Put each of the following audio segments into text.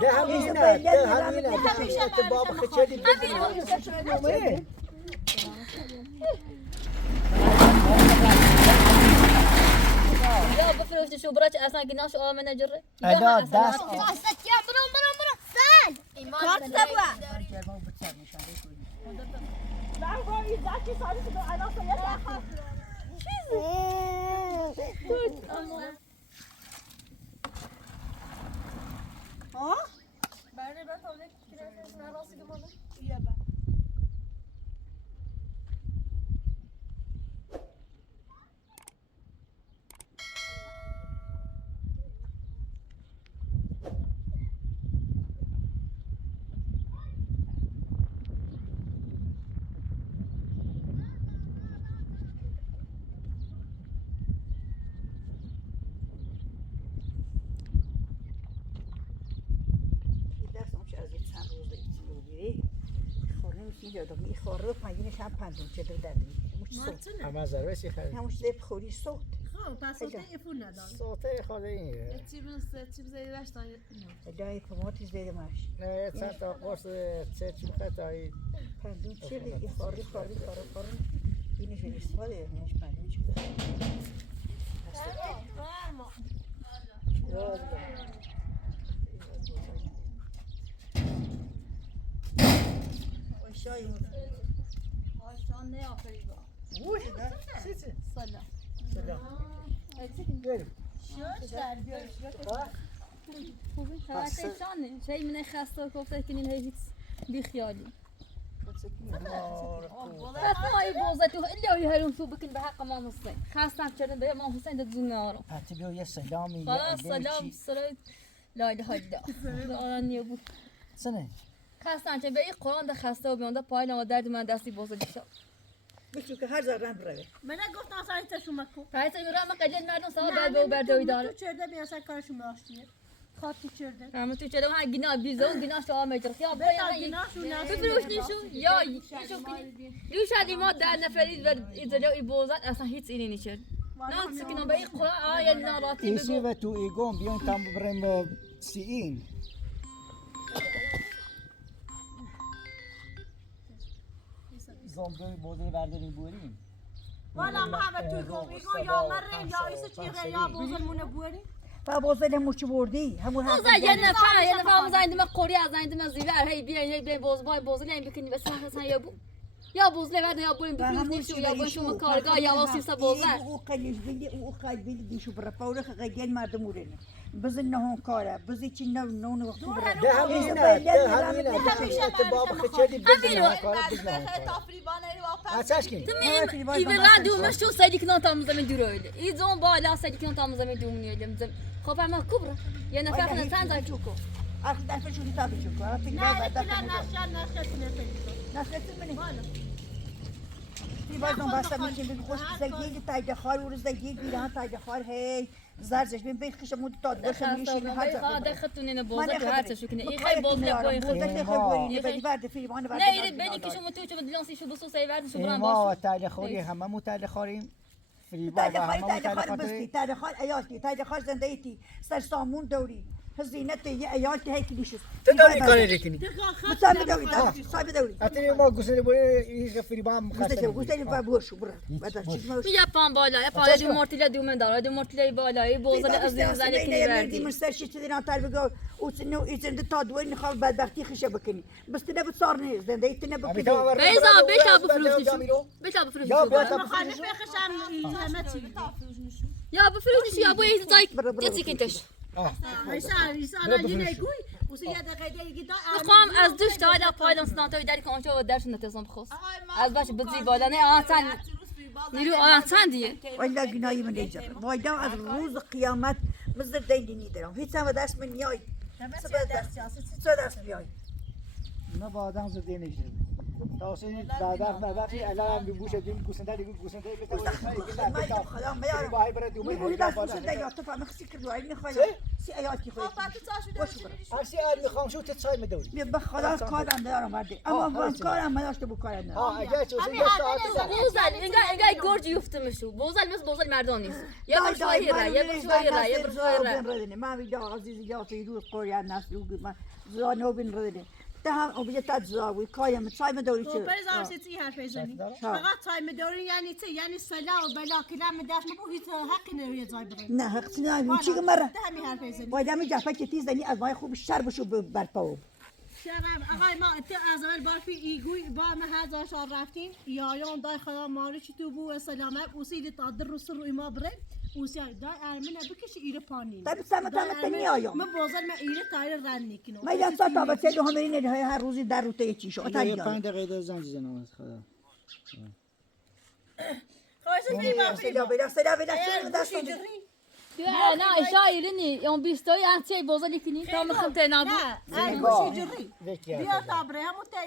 ده همینه ده همینه اتباب خچدی یا بفروش شو برات اصلا گناش آمنه جره ادا دست یا برو سال کارت تبوا می خورده پنجینش هم پندون چه در دادی اما ضربه چی خیلی هموش زیب خوری صوت خب پس صوته ایفون ندارم صوته خود اینه چیم زیده بشتا ادای پماتی زیده ماش نه چند تا قرص چه چی خطایی پندون چه لیگی خوری اینش به استفاده اینش پندون چه شای آشان نه آفری با وای چی سلام سلام بریم خوبه خواهد ایشانه شایی من خسته گفته کنین هیچ بیخیالی بس ما ای بوزتو الا هرون شو بكن بحق ما نصين خاصة كذا بيا ما حسين تدزنا حتی بیا یه سلامی خلاص سلام سلام لا اله الا الله انا ابو سنه خاصة كذا بيا قرآن ده خسته و بیانده پایلا و درد من دستی بوزه شو بشو که هر زرم بروه من گفتم اصلا تشو مکو رئیس ایران ما قلیل مردم سوا بعد و بردوی داره تو چرده بیا اصلا کارشو میاشتیه خاط تو چرده هم تو چلو ها گنا بیزون گنا شو میجر خیاب بفروش نیشو یا شو دو شادی ما در نفرید و ایزلو ای بوزات اصلا هیچ اینی نیست نه سکنم به این قرآن آیه ناراتی ایسی بگو و تو ایگون بیان تام بریم سیین زنبوی بوزه برداری بوریم والا محمد توی گویی یا مریم یا ایسو چیغه یا بوزنمونه بوری و بازده موچی بردی همون هم بوزه یه نفر بوزه ما قوری از ما زیور هی بیاین بوزه نمی بکنی بس مثلا یا بو یا بوزله بعد یا بولیم بفروش نیشو یا بون شما کارگاه یا واسه سه بوزه او قلیش بلی او قال بلی دیشو برا پاوره خگل مردم مورنه بزن نه کاره بزی چی نه وقت برا ده همینه ده همینه اتباب خچدی بزنه کار بزنه اچاش کی تمام ایبلا دومش شو سيدك نون تام زمن درويل يزون بالا سيدك نون تام زمن دومني لم خب ما كبرى يا فاخنا تانزا تشوكو آخر دفعه شو نتابع شو كاره تقدر بعد ناس مني في بعضهم بس میشیم خوش زگیل تایید خار و زگیل بیران تایید خار هی زرزش بین خشم مود داد باشه میشیم هذا دخلتوني انا بوزك هات شو كنا اي خي بوز لا بوين خو بعد في وانا بعد لا يريد بالك شو متو شو بدلونسي شو بصوص اي بعد شو برام ما باش تایید خوری همه مو تایید خوریم فری تایید بابا خار همه مو تایید تایید خار بس خوریم تایید خار عيالتي تایید خار زنديتي سر سامون دوري هزينتي يا عيالتي هيك ليش تدوری کنی رکنی صاحب دوري صاحب دوري اتری ما گوشه بوی ایش فری بام قلت له بورشو برا بعد شو يا بان بالا يا بان دي مورتيلا دومن دار دي مورتيلا بالا اي بوز لا ازين زالك مردي وردي من سرشي تدينا تربقوا وتنو إذا تادوين خال بدبختي خشة بكني بس تنبي تصارني إذا ديتنا بكني بيتا بفروش يا بيتا مخالف بخشم همتی يا بفروش يا ابوي زايك جتك انتش ایسا نگی وسی یه دقیقه دیگه میخوام از دوش تا حالا پایلم سناتوی داری که اونجا درش نتیزم بخوست از باش بزی بالا نه آسان نیرو آسان دیه ولا جناي من يجر وايدا از روز قيامت مصدر ديني درام هيك سما داس من ياي سبب داس سياسي سبب داس من ياي نه با آدم زده نگیریم تاسون بعد وقتی الان میبوشه دیم گوسنده دیگه گوسنده خدا میارم باید بره دوم میگویی دست گوسنده یا تو فهم خسی کردو این نخواهی سی ایاتی خواهی هرچی میخوام شو تچای میدوری بیا به خدا کارم میارم وردی اما کارم نداشته بو کارم ندارم اگه چه یه ساعت بوزل اینگه گرج یفتمشو بوزل مثل بوزل مردان نیست یه بر شوی را یه بر شوی را یه بر شوی را ما ویدا عزیزی یا فیروز قریان ناس من زانو بین ردی ده او بیت تزاوی کایم چای مدوری چه بریزم سیتی حرف بزنی فقط تایم داری یعنی چه یعنی سلا و بلا کلام داش مبو هیچ حقی نمیه جای بره نه حق نه چی مره ده همین حرف بزنی باید می جافه که تیز دنی از مای خوب شر بشو برپاو شرم آقای ما ات از اول بار فی ایگوی با ما هزار شار رفتیم یایون دای خدا ماری چی تو بو سلامه اوسید تا در رسل روی ما بره اوسید دای ارمنه بکش ایره پانی طب سمت تنی آیا من بازار ما ایره تایر رن نیکنم ما یا تا بچه دو همین هر روزی در روته چی شو تا یه 5 دقیقه زنگ زنم از خدا خواهش فیلم سلا بلا دست نه شایرنی اون بیستای انتی بوزل کنی تا میخوام تنابو نه گوشی جری بیا تا بره همون تا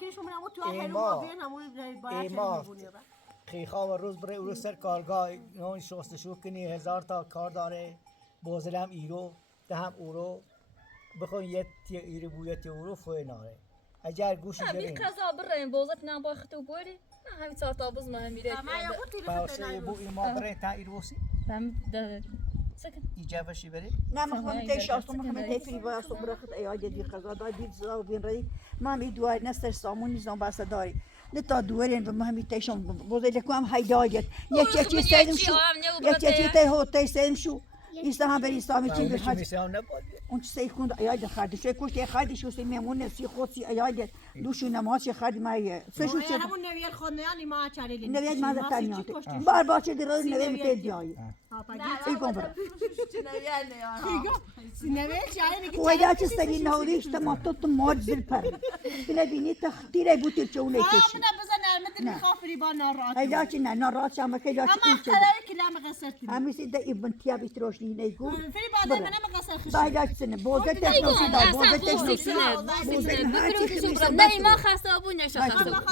کیشو منم تو حلو بین همون باید میبونی خیخا و روز بره سر کارگاه اون شستشو کنی 1000 تا کار داره بوزلم ایرو ده هم اورو بخون یه تی ایرو بویه تی اورو فوی ناره اگر گوشی بی جرین قضا بریم بوزت نام با خطو بوری همین چهار تا بوز ما میره باشه بو ایما بره تا ایروسی تم سکن ایجابشی بره نه مخمون تیش آسون مخمون تی فری با آسون برخت ایاد دی قضا دای دید زا و بین ردی ما می دوار نستر سامون نیزان باسه داری نه تا دوارین و ما می تیشون بوزه لکو هم هیدایت یه چی سیدم شو یه چی تی هو تی سیدم شو ایستا هم بری اسلامی چی بخواد اون چه سیکوند ایاد خرد شو کشت خردی شو سی میمون سی خود سی ایاد دوشو نماز خرد مایه سشو چه همون نویر خونیانی ما چاریلی نوید ماذا تانیات بار باشه در روز نوید متدیایی ای کن برا نویر چاریلی ويدا تستجي نهوديش تمطط موت زلفر تلاقيني تختيري بوتي تشولي كشي من بزن المدن خافري بنا رات هيدا كنا نرات شام كذا اما خلاص كلام غسلت هم يصير ابن تيا بتروشني نيجو في بعد ما انا غسل خش بايدا سنة بوزة تشنوسي دا بوزة تشنوسي نه ما خسته ابو نشه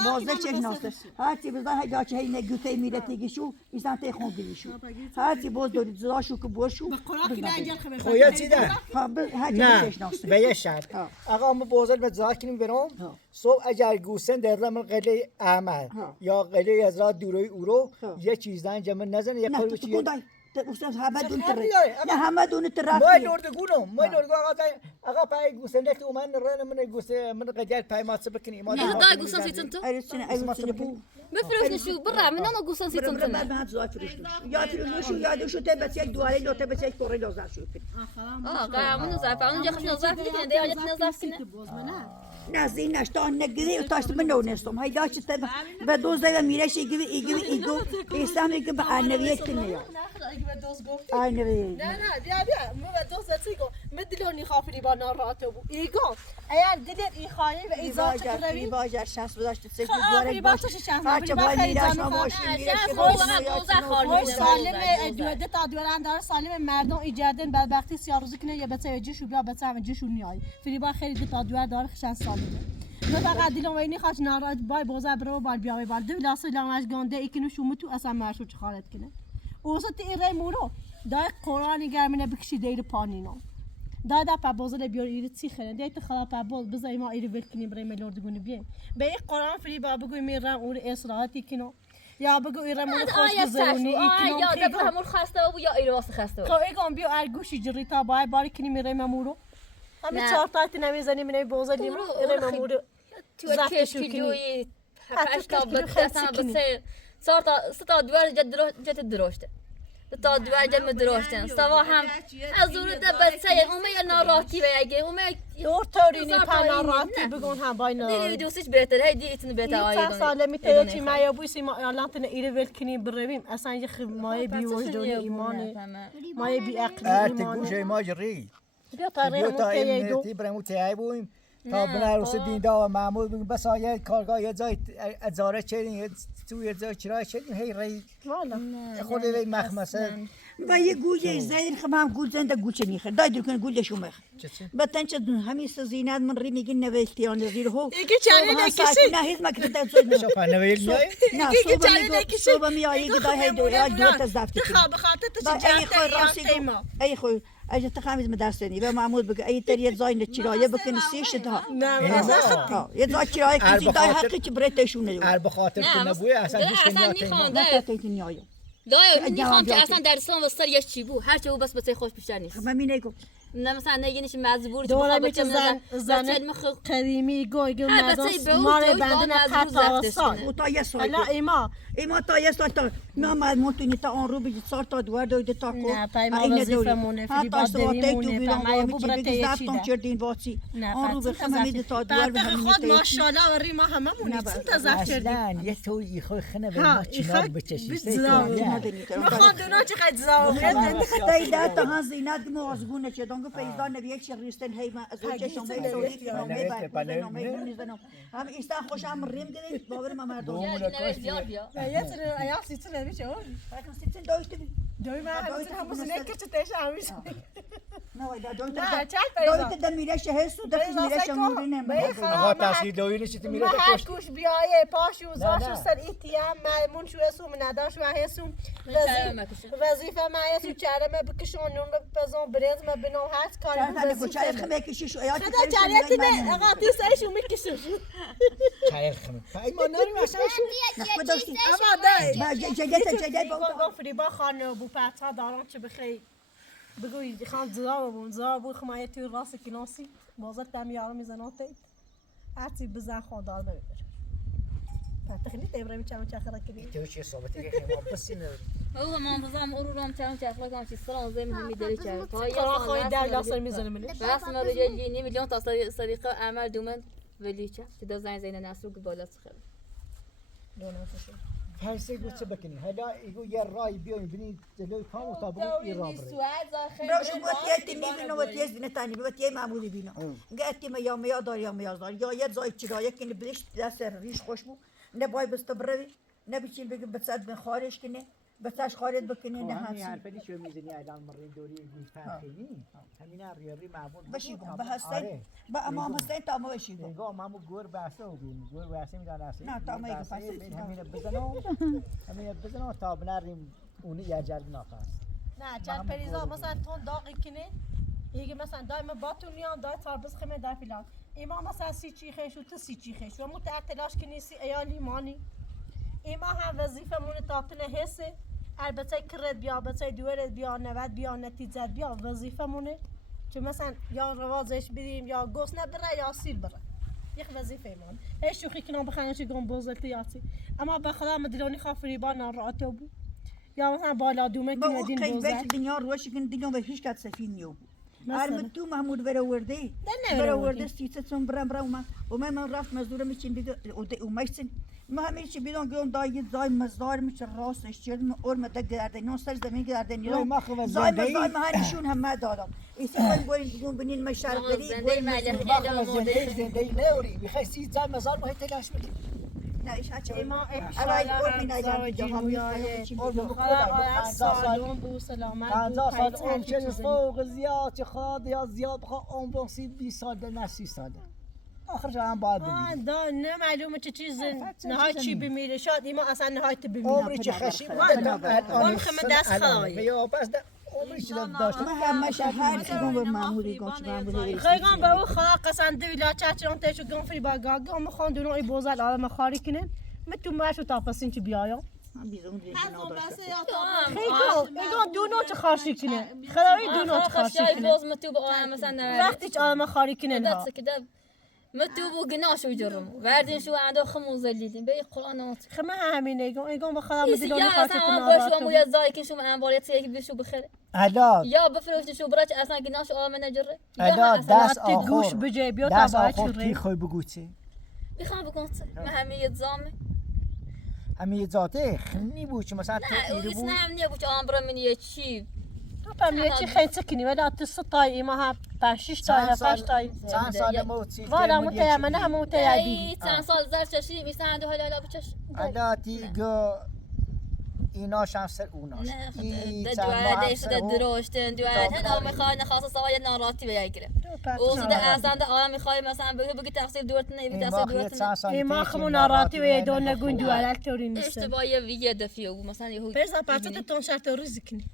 بوزة تشنوسي هاتي بزا هيدا هي نيجو تي ميرا تيجي شو إنسان تيخون دي شو هاتي بوز دوري زلاشو كبوشو قراك لا جل خبر خويا تيدا هاتي نه تشنوسي به یه شرط آقا ما بوزل به زاک کنیم برام صبح اگر گوسن در من قله احمد یا قله از راه دوروی اورو یه چیزان جمع نزن یه نه کاری تو چیه کدای استاد همدون تر خبری نه همدون تر ما لردگونم ما لردگون آقا پای گوسن داشت من رن من گوسه من قدر پای ما سبکنی ما دای گوسن سیتنتو أرسل بو بفروش نشو برا من انا گوسن سیتنتو ما بعد زوات فروش يا فروش يا شو تبت يك دوالي لو تبت يك كوري لو زار شو قاعد نزعف انا جاي خش نزعف كده ده جت نزعف كده نازين نشتان نقدي وتاش منو نستم هاي داش تبع بدوز ده ميرش يجي إسلام يجي بعنوية كنيا عنوية نه بیا مو دوست چیکو مدلونی خافری با ناراتو بو ایگو اگر دیدر ای خواهی و ایزا چکروی باجر شخص بداشت سه خافری باشه شخص هرچه باید میراش نماشی خوش سالم دوده تا دوران داره سالم مردم ایجادن بدبختی سیاروزی کنه یا بچه جشو بیا بچه هم جشو نیای فری با خیلی تا دور داره خشن سالمه نه فقط دیلم وینی خاطر ناراض بای بوزا برو بال بیاوی بال دو لاس لامش گنده ایکنو شو متو اصلا مرشو خالد کنه اوسط ایره مورو دای قرآنی گرمینه بکشی دیر پانینو دادا پا بازل بیار ایره چی خرن دیت خلا پا بول بزای ما ایره ولکنی برای ملوردگونی بیایم به این قرآن فری با بگوی میرم اون اصلاحاتی کنو یا بگو ایره مورو خوش گذرونی یا دبر همون خسته و یا ایره واسه خسته خو ایگم بیو ارگوشی جری تا بای باری کنی میره مورو همین چهار تایت نمیزنی من بازل لیمو ایره مورو تو کش کیلویی هشت تا بتسام بسه ستا دوار جت دروشته تا دوار جت مدروشتن سوا هم از دور بچه اومه ناراحتی و اگه اومه دور تورینی پناراتی بگون هم بای ناراحتی دیگه دوستش بهتره هی دیگه بهتره آیه سالمی تیه چی ما یا بویسی ما الان تنه ایره ولکنی برویم اصلا یه مایه بی وجدانی ایمانه مایه بی عقلی ایمانه گوشه ما جری بیا تا این تی برامو تیای بویم تا بنارس دیندا و معمول بگیم بس آیه کارگاه یه جای ازاره چرین تو یه جای چرای چرین هی ری والا خود وی مخمسه و یه گوجه زیر خمام گول زنده گوچه میخه دای درکن گولشو میخه بتن چه همین سزینات من ری میگن نوشتی آن زیر هو یکی چاله نکشی نه هیچ مکت داد شو پنویل میای نه صبح میایی که دای دو تا زفتی بخاطر تو ای خوی راستی ای خوی اجا تخمیز مدرسنی و معمول بگه ای تری زاین چرایه بکن سیش ده نه یه زای چرایه کسی دای حقی چه برتشونه هر بخاطر تو نبوی اصلا هیچ اصلا کنیات میخوام نه تا دنیای دای میخوام که اصلا در اسلام وستر یه چی بود هر چی بود بس خوش بیشتر نیست من میگم نه مثلا نگینش مزبور دوره میشه زن قدیمی گوی مار بنده نقطه سال تا یه سال حالا ایما تا یه سال تا نه مونتونی تا آن رو بگید سال تا دوار دویده تا کو نه پای ما وظیفه مونه فری با دریمونه پای ما برات یه چیده چردین واسی آن رو بخم همین تا دوار به همین خود ماشاءالله وری ما همه مونه تا زفت کردیم یه تو ایخوی خنه به ما چنار بچشی میخواد اونا چقدر زاویه دایدا تا ها زینت موازگونه چه دونگو پیدا نویک شریستن هی ما از وجه شما سولی هم ایستا خوش هم ریم گرفت باور ما مردم یه سر ایاسی تو نمیشه سیتن دویت دوی ما همون نکش تاش آمیز نه وای دویت نه چال پیدا دویت دم میرش هستو دم میرش مورینه آقا تاثیر دویلی چی میره تا هر کوش بیایه پاشو زاشو سر ایتیام مون شو اسم نداش و هستون وظیفه ما هستو چرمه بکشون نون بپزون برنج ما بنو هست کاری من کوچای خمه کشیش و یا خدا جریاتی نه آقا تی سرشو میکشون چای خمه پای ما نریم اصلا اما دای ما جدت با فریبا خانه بو پتا دارم چه بخیر بگوی خان زا بو خمایه توی راست کناسی بازت دم یارو میزنه تید هرچی بزن خان دار نمیبره تخیلی تبرمی چند چخرا کردی تو چه صحبتی که خیلی بسی نداری او ما بزام او رو چند چخرا کنم چی سلام زمین میداری چه پای خوی در لاسر میزنه من بس ما رجالی میلیون تا صدیقه عمل دومن ولی چه تا زنگ زین نسو که بالا خیلی هرسی گوش بکنی حالا ایگو یه رای بیاین ببینید جلوی کامو تا بگو ایران بره روش وقتی میبینم وقتی بینه تانی وقتی معمولی بینم گفتی ما یا میادار یا میادار یا یه زای چرایه که نبلیش دست ریش خوش بو نبای بستبروی نبیچین بگم بسات به خارج کنه بساش خارج بکنه نه همین همسی حرفی شو میزنی الان مرین دوری گوش فرقی همین ریاری معمول بشی به حسین با امام حسین تا ما بشی نگاه مامو گور بحثه و بین گور بحثه میدان اصلا نه تا ما یک فصل همین بزنم تا بنریم اونی یه جلب ناخواست نه چند پریزا مثلا تون داغی کنه یکی مثلا دائما باتونیان دای تربس خمه در فلان ایما مثلا سی چی خیش و تو سی چی خیش و متعطلاش کنی سی ایالی مانی ایما هم وظیفه مون تاتنه حسه البته کرد بیا البته دوره بیا نود بیا نتیجه بیا وظیفه مونه که مثلا یا روازش بریم یا گوس نبره یا سیر بره یک وظیفه مون هیچ شوخی کنم بخوام چه گم بوزتی یاسی اما به خدا مدیرانی خافری با ناراحته بود یا مثلا بالا دومه با کنه او دین خیلی بوزه بچه دنیا روش کن دنیا به هیچ کس سفینی او ارم تو محمود برا ورده نه برا برا ورده سیستم برام و من رفت مزدور میشین دیگه و میشین ما همیشه بیدون گم دای زای مزدار میشه راستش چرد اورم دگرده نو سر زمین گرده نیرو زای مزدار ما هنشون هم دادم ایسی من گوین ببینین مشارکتی گوین زنده نوری میخوای سی زن مزار ما تلاش بدی نه ایش هچه ایما اوای اورم نجات جهانی سالون بو سلامت 50 سال عمر چه فوق زیاد چه خواهد یا زیاد بخواه عمر بخصی 20 سال نه 30 سال آخرش هم باید بگیریم دا نه معلومه چه چیز نهایت چی بمیره شاید ایما اصلا نهایت بمیره عمری چه خشی اون خمه دست خواهی یا بس عمری چه داشت ما همشه هر چیزون به معمولی گوش معمولی خیلی به او خدا قسم دویلا چچران تیشو گنفری با گاگی هم خان دونو ای بوزل آدم خاری کنن متون ماشو تاپسین چی بیایم بیزون دینا داشت خیلی دونو چه خارشی کنه خدایی دونو چه خارشی کنه باز متو با مثلا وقتی چه آدم خاری کنن ها متو بو گناش وجرم وردين شو عنده خموز الليل بي قرآن خما همین ایگون بخدا مدیلون یا خاطر اصلا باش و مویا زای که شو انبالیت یک بشو بخیر الا یا بفروش شو براش اصلا گناش آمنه جره الا دست حتی گوش آخر بجای بیا دست تا باید آخر چوری کی خوی بگو چه بخوام بکن ما همه زامه همه ذاته خنی بود چه مثلا نه تو ایرو بود اسم نمیه بود آمبرا من یه چی تو فهمیدی چی خیلی سکنی ولی آتی ستای ایما ها 5-6 تای 5 تای چند سال موتی والا متیمنه هم متیادی چند سال زر چشی میسن دو حالا بچش الا تیگو ایناش هم سر اوناش نه این ده چند ماه دوار هم دیش سر ده اون. دروشتن دوار هن میخوای نخواست سوای ناراتی بگیره او ده اصلا ده آیا میخوای مثلا بگی تقصیر دورتن نبی این تقصیر باقی دورتن چند سال ما پیش خمون این ناراتی و ناراحتی دون بودن نگون خوب. دوالت توری نیست اشتباهی ویه دفیه او مثلا یهو برزا پرچت تون شرط روزی کنی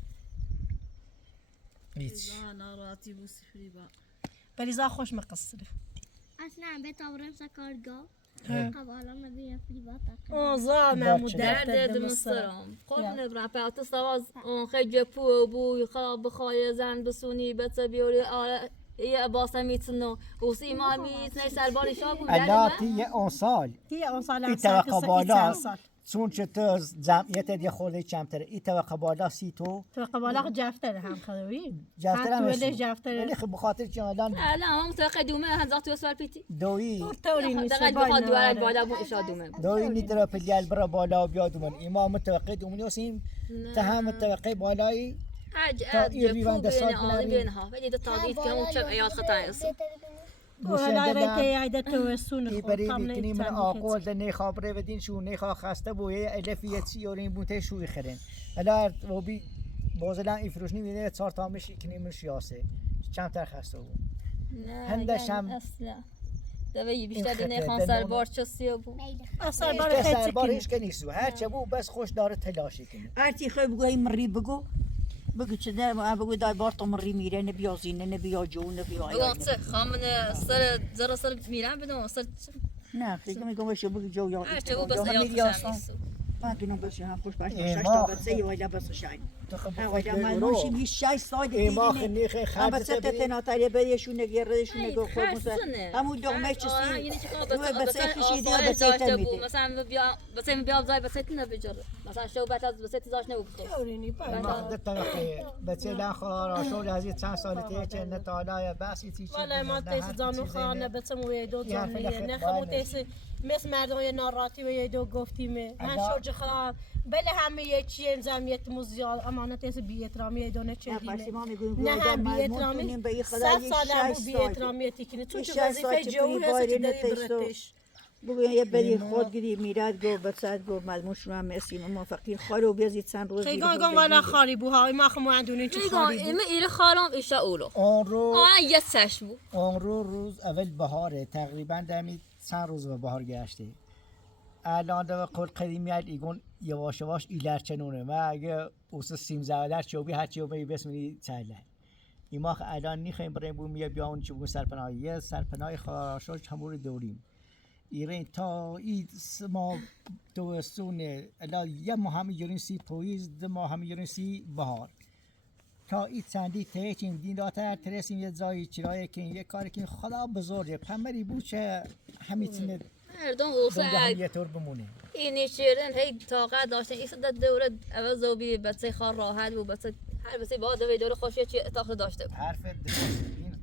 هیچ ناراتی بو سفری با بریزا خوش مقصره اصلا بتاورم سکارگاه قبالا نبی فریبا آزا محمود درد درد دمسترم خب نبرم پاوت سواز اون خیلی پو بو خاب بخوای زن بسونی بچه بیاری یه باسه میتونو اوسی ما میتونی سرباری شابو الاتی یه اون سال هي اون سال این توقع بالا چون چطور جمعیت یه خورده کمتره این توقع بالا سی تو تو قبالا جفتر هم خدوی جفتر هم ولش هستی. جفتر ولی خب بخاطر که الان لا هم متوقع دومه هنزاق تو سوال پیتی دوی توری نیست دقیقا بخواد دوارد بالا بو اشا دومه دوی نیترا پلیال برا بالا و بیادومن ایما متوقع دومنی هستیم تهم متوقع بالایی تا این ریوند سال بنوی. بینها ولی ده تاقید که همون چه ایال خطای است ولا گوشنده ريت دم هيدا توسون ای بری بیکنی من آقول ده نیخا بره ودین شو نیخا خسته بویه الفیت سیورین بوته شوی خرین الا و بی بازلان ایفروشنی میده 4 تا مشی کنی من شیاسه چند تر خسته بود هندش هم اصلا دوی بیشتر این دینه خطه خان دنون. سربار چسیه بو اصلا هیچ بار کس خیلی دربارش که نیست هر چه بود بس خوش داره تلاشی کنی ارتی خیلی بگوی مری بگو چه در ما بگو دای بارتو مری میره نبیا زینه نبیا جو نبیا بگم چه خامن سر زرا سر میرم بدون سر نه خیلی میگم باشه بگو جو یا هر چه بو بس ایال خوشم نیست ما کنم بس هم خوش باش ای شش ما تا بچه ولا بس شاین تو خب ها خود ولا ما برو نوشی بی 6 ساعت ایما دیگه خنیخ هم خرد بس تبری تناتاری بدیشون نگیردشون نگو خود خرسونه همون دغمه چسی یعنی چه بس کشیده بس بس تمیده مثلا بیا بس بیا زای بس نبجر مثلا شو بعد از بس تزاش نبخو تورینی ایما خود توقع بچه لخوار شو لحظه چند سال تیه چه نتالای بسی چی چی ولی ما تیس زانو خانه بچم و دو زانیه نه خمو تیس مثل مردم ناراتی و دو گفتیمه من شوج خان بله همه یه چی انزامیت موزیال امانت تیس بی احترامی دونه چه نه هم بی احترامی 100 سال هم بی احترامیتی کنه تو چه وظیفه جو هست که داری برتش بگو یه بری خود گیری میراد گو بچت گو مضمون شما هم اسیم ما فقیر خالو بیازید چند روز خیلی گان والا خاری بو های ما خمو اندونی چه خاری بو ایمه ایره خالم ایشا اولو اون رو یه سش بو اون روز اول بهاره تقریبا دمی چند روز به بهار گشته الان دو قول قدیمی هست ایگون یواش یواش ایلر چنونه و اگه اوس سیم زادر چوبی هر چوبی بسمی چاله ایما الان نیخیم بریم بو میه بیا اون چوبو سرپناه یه سرپناه خاراشو همور دوریم ایرین تا ای ما دوستونه الان یه ما همی یورین سی پویز ده ما همی یورین سی بهار تا ای چندی تهچیم دین داتر ترسیم یه جایی چرایی که یه کاری که خدا بزرگه پمری بود چه همیتونه مردم اوسه دنیا هم یه طور بمونه اینی چیرن هی طاقت داشتن ایسا در دوره اول زوبی بچه خار راحت بود بچه هر بچه با دوی دوره خوشی چی اتاق داشته بود حرف درست این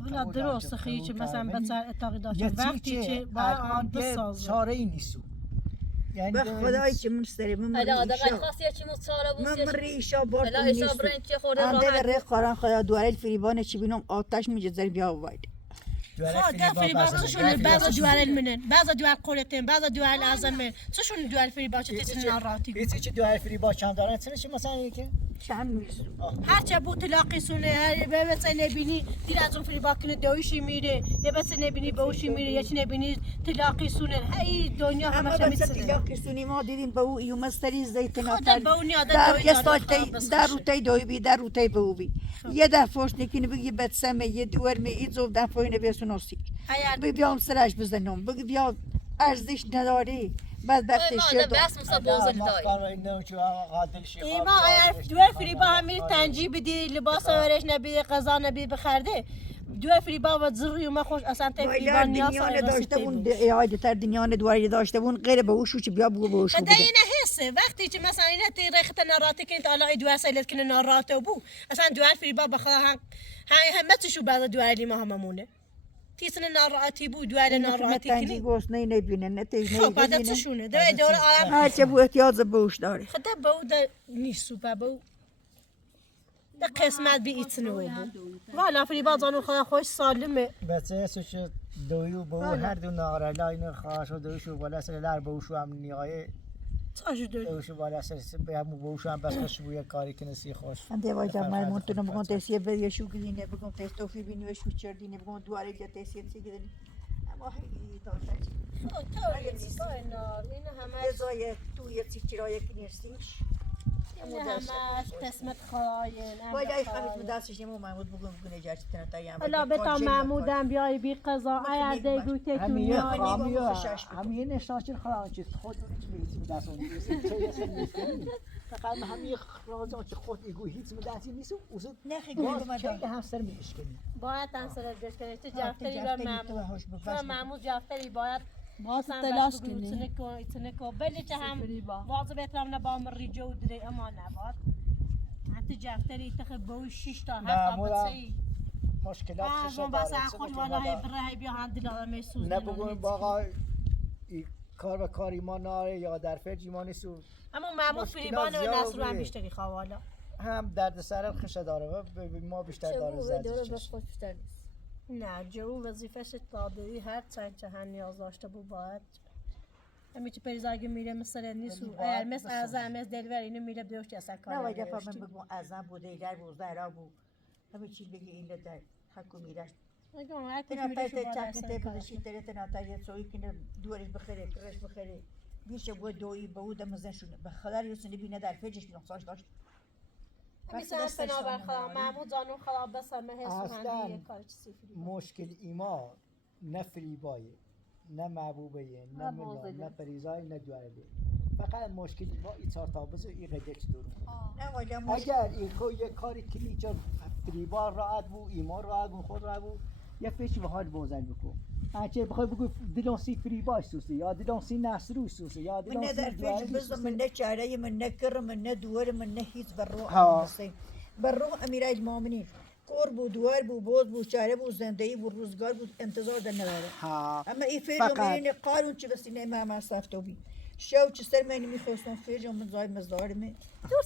والا درست خیلی چه مثلا بچه اتاقی داشتن یه وقتی چه با آن بسازه چاره ای نیستو یعنی به خدای که من سری من الا مری دقیق خاصی چی مصاره بود من مری ایشا بار الا ایسا برنج چه خورده آن راحت ده قرآن خدا دواره فریبان چی بینم آتش میجه زیر بیا واید خدا فریبا چشون بعضا دوار منن بعضا دوار قولتن بعضا دوار لازم من چشون دوار فریبا چه تیس ناراتی بیتی چه دو حرفی با چند دارن چه مثلا اینکه چند میرسو هرچه بود تلاقی سونه به بچه نبینی دیر از اون فریبا کنه دویشی میره یه بچه نبینی بهوشی میره یه چی نبینی تلاقی سونه هی دنیا اما همش بچه میتونه تیلا کسونی ما دیدیم به او ایو مستری زیتنا خدا به اون یاد در دوی یه داره سال خدا در روتی دوی بی در روتی به او بی یه در فوش نکنی بگی بچه یه دور می ایزو در فوینه بیسوناسی بگی بیام سرش بزنم بگی بیا ارزش نداری بدبختی ما شد بس مسا بوزل دای ایما اگر دوار فریبا همیر تنجی بدی لباس ورش نبی غذا نبی بخرده دوار فریبا و زری ما خوش اصلا تا فریبا وایلر نیاز دنیا داره نداشته بون اعاده تر دنیا ندواری داشته بون غیر به اوشو چی بیا بگو به اوشو خدا بده اینه حسه وقتی که مثلا اینه تی رخت ناراتی کنید حالا دوار سیلت کنه ناراته بو اصلا دوار فریبا بخواه همه چشو بعد دوار ما هممونه تیسن ناراتی بو دوار ناراتی تنجی کنی گوست نبینه نه تیز خب بعد نبینه چشونه دوار آرام هرچه بو احتیاط به اوش داره خدا به او در نیستو به او در قسمت بی ایتنه بو والا فریبا زانو خدا خوش سالمه بچه سوچ دویو به هر دو نارلا این خواهش و دویشو بالا سر لر به اوشو هم نیایه ساجدون اوش بالا سر به هم بوشم بس خوش بوی کاری که نسی خوش من دیوای جمال مونتونم بگم تیسیه بدی شو کدینه بگم تیس توفی بینی شو چردینه بگم دواره جا تیسیه سی کدینه اما هی تاشش این همه یه زای توی سی چرای کنیستیش این همه قسمت خواهیم باید خمیت مدرسش نمو محمود بگم بگونه جرسی تنتایی هم حالا بتا محمودم بیای بی قضا ایر دیگو همیه تیتونیا خامیه همیه نشانچین خلاص چیز خود میسی دست اون فقط همیه خلاص چه خود ایگو هیچ مدرسی نیست اوزد نخی گوی که همسر میشکنی باید تنسلت بیش کنی تو جفتری بر محمود تو محمود جفتری باید باز تلاش کنی ایتنکو بلی که هم واضح بهترم نبام ریجو و دری اما نباد حتی جفتری تخی بوی 6 تا 7 تا بچه‌ای مشکلات خشن آه بس خود والا هی بره بیا هند دلار میسوز نه بگویم باقا کار و کاری ما ناره یا در فرجی ما نیستو اما محمود فریبان و نصر هم بیشتری خواهالا هم درد سرم خشه داره و ما بیشتر داره زرد بس خوش بیشتر نیست نه جو وظیفش تادری هر چند چه هم نیاز داشته بود باید همی چه پریزاگی میره مثل نیست و اگر مثل ازم مثل دلور اینو میره بدوشتی اصلا کار نه وای نداشتی من بگم ازم بوده در بوزده را بود همه چی بگی این در حکومیرش اگه هر تنا کسی میره پس شو باید چکن ته بزشی تره تنا تا یه سوی کنه دورش بخره کرش بخره بیشه بود دوی بود مزن شونه به خدا یوسنی بینه در فجش نقصاش داشت مثلا فنا بر محمود زانو خلا بس همه حس اصلاً هندی کار چیزی مشکل ایما نه فریبایه نه محبوبه نه ملا نه پریزای نه جوارده فقط مشکل ایما ای چهار تا بزو ای قدچ دورو نه وای اگر این خو یه کاری کنی چون فریبا راحت بو ایما راحت بو خود راحت بو یه فیچی به حال بوزن بکن هرچه بخوای بگو دلانسی فریبا سوسه یا دلانسی نصرو سوسه یا من دلانسی در فج جوارده بز من نه چاره من نه کر من نه دوار من نه هیچ بر روح ها. حسین بر روح امیرای مامنی کور بود دوار بود بود بود چاره بود زندگی بود روزگار بود انتظار در نواره ها اما این فیج فقط. من قارون چه بس نه ما صفتو بی شو چه سر من میخواستم فیج من زای مزدار می تو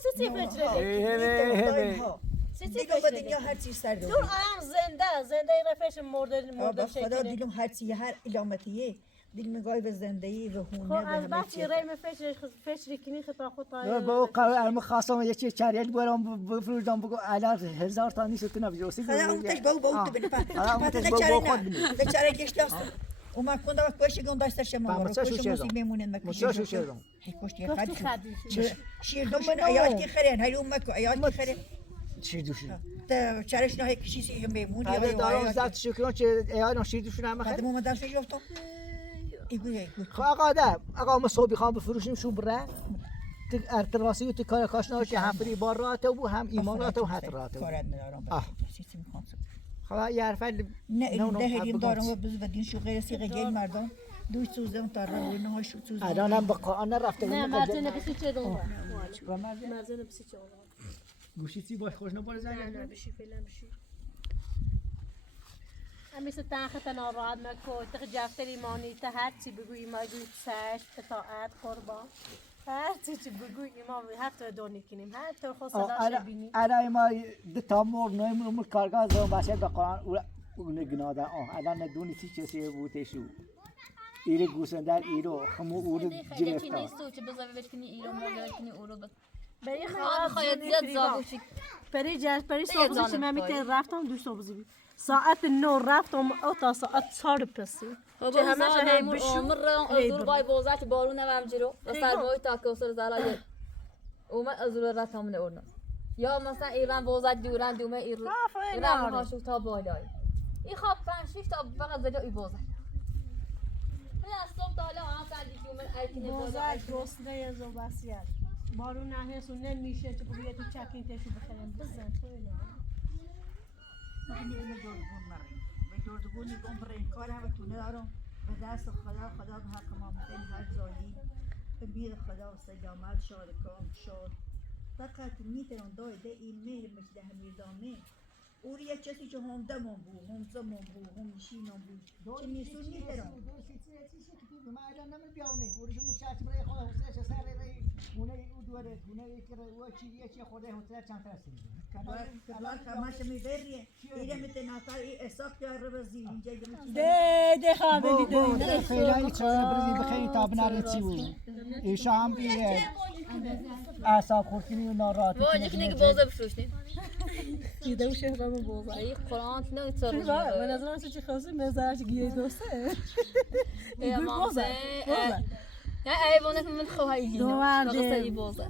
سی دیگه با دنیا هر چیز سر دو تو آم زنده رفش مرده خدا شکلی دیدم هر چی هر علامتیه دل میگای به زندگی و خب هونه و از همه بس چی ریم فش کنی خطا خطا با قرار خواستم یه چیز چریل برام بفروشم بگو الان 1000 تا نیست تو نبیوسی خدا اونتش باو باو تو بنی اونتش باو خود بنی ده چاره گشت است و ما کنده وقت پشت گم داشت شما رو پشت موسی میمونن مشا شو شدم هی پشت گفتی خد خدی شیر دوشن آیات کی خرین هی اون مکو آیات کی خرین چی دوشی تا چارش نه کسی سی میمون هذا دارم زاد شکران چه اینا شیر دوشون هم بعد خد ما داشت جفتم ایگوی خب آقا ده آقا ما صبح خام بفروشیم شو بره ارتراسی و تو کار کاشنا که هم فری بار رات و هم ایمان رات و حت رات کارت ندارم آه. چیزی میخوام خب یه حرف نه ده هریم دارم و بز بدین شو غیر سی گل مردم دوش سوزم تا رو نه شو سوزم الان هم به قرآن رفته نه مرزه بسی چه دون و مرد مرزه بسی چه گوشی سی باش خوش نبار زنگ نه بشی فعلا بشی همیشه تنخت ناراحت مکو تخ جفتری مانی تا هر چی بگویی ما گویی سش اطاعت قربان هر چی بگویی ما هر تو دونی کنیم هر تو خود صدا بینی الان ما ده تامور نیم کارگاه زدم باشه به قرآن اون گناه الان ندونی چی چیزی بوده شو ایره گوسندر ایرو همو اورو گرفتار نیست چه بذاری بکنی ایرو ما بکنی اورو بری خواهد زیاد زابوشی پری صبحی که من میتونم رفتم دوست صبحی ساعت 9 رفتم او تا ساعت 4 پسی چه همه هی عمر از دور بای بوزات بارون هم جلو و سرمایه تا کوسر زالای اومد از دور رفتم من اورنا یا مثلا ایران بوزات دوران دومه ایران هاشو تا بالای این خواب 5 6 تا فقط زده ای بوزات من از صبح تا حالا هم کردی دومه ایتینه بوزات گسله زوباسیات بارون نهسون نمیشه تو بگی تو چکین تشو بخرم بزن خیلی من اینو دورگون مری به دورگونی گم برین کارم و تو ندارم به دست خدا به حق ما مثل هر زالی به میر خدا و سلامت شاد کام شاد فقط میتونم دایده این مهر مثل همیردامه او یه چیزی که هم دمم بو هم زمم بو هم نشینم بو چه میسون میتونم ما الان نمی‌بیاونه ورش مشاهده برای خدا حسش سر ری اونه او دوره اونه که او چی خدا حسش چند ترسیم کبار کماش می‌داری ایره میتوناطار ای اساق یا ربزی اینجا ده خوابه فعلا چرا بردی بخیر تا بناره چی بود ایشا هم بیه اعصاب خورکنی و ناراحتی واجه کنی که بازه بفروشنی دیده و شهرمون بوزه ای قرآن نه فریبا تصرف به نظرم چه خواستی مزارش گیری دوسته يا بوزه مامسه بوزه يا ايبونك من خوهايلي دو مرده. قصه يبوظه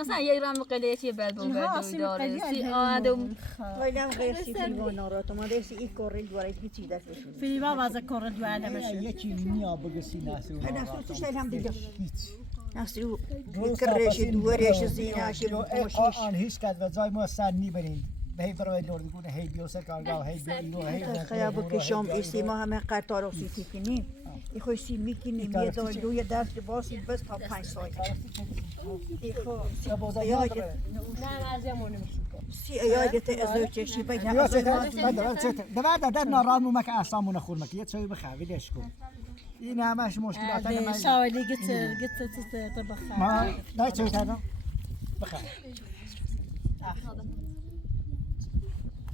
مثلا یه رم قلیتی بعد بود داره سی آدم ولی هم غیر سی فریبا نارات اومده سی این کاری دواره هیچی دستشون فریبا واسه کار دوار نمیشه یکی نیا بگسی نسو نسو توش هم دیگه هیچ نسو کرش دوارش زیناش ماشیش آن هیچ کد و جای ما سر نیبرین هی برای نوردگونه هی بیوسه کارگاه هی بیرو هی خیا بکشم ایستی ما همه قطار رو سی کنیم ای خوش سی میکنیم یه دار دوی درس باسی بس تا 5 سال ای خوش نه از یمون نمیشه سی ایادت ازو چشی بگم یا چطور در نارامو مک اعصامون خور مک یه چایی بخویدش کن این همش مشکلات هذا شاولي قلت تطبخ ما لا چایی کردم بخواه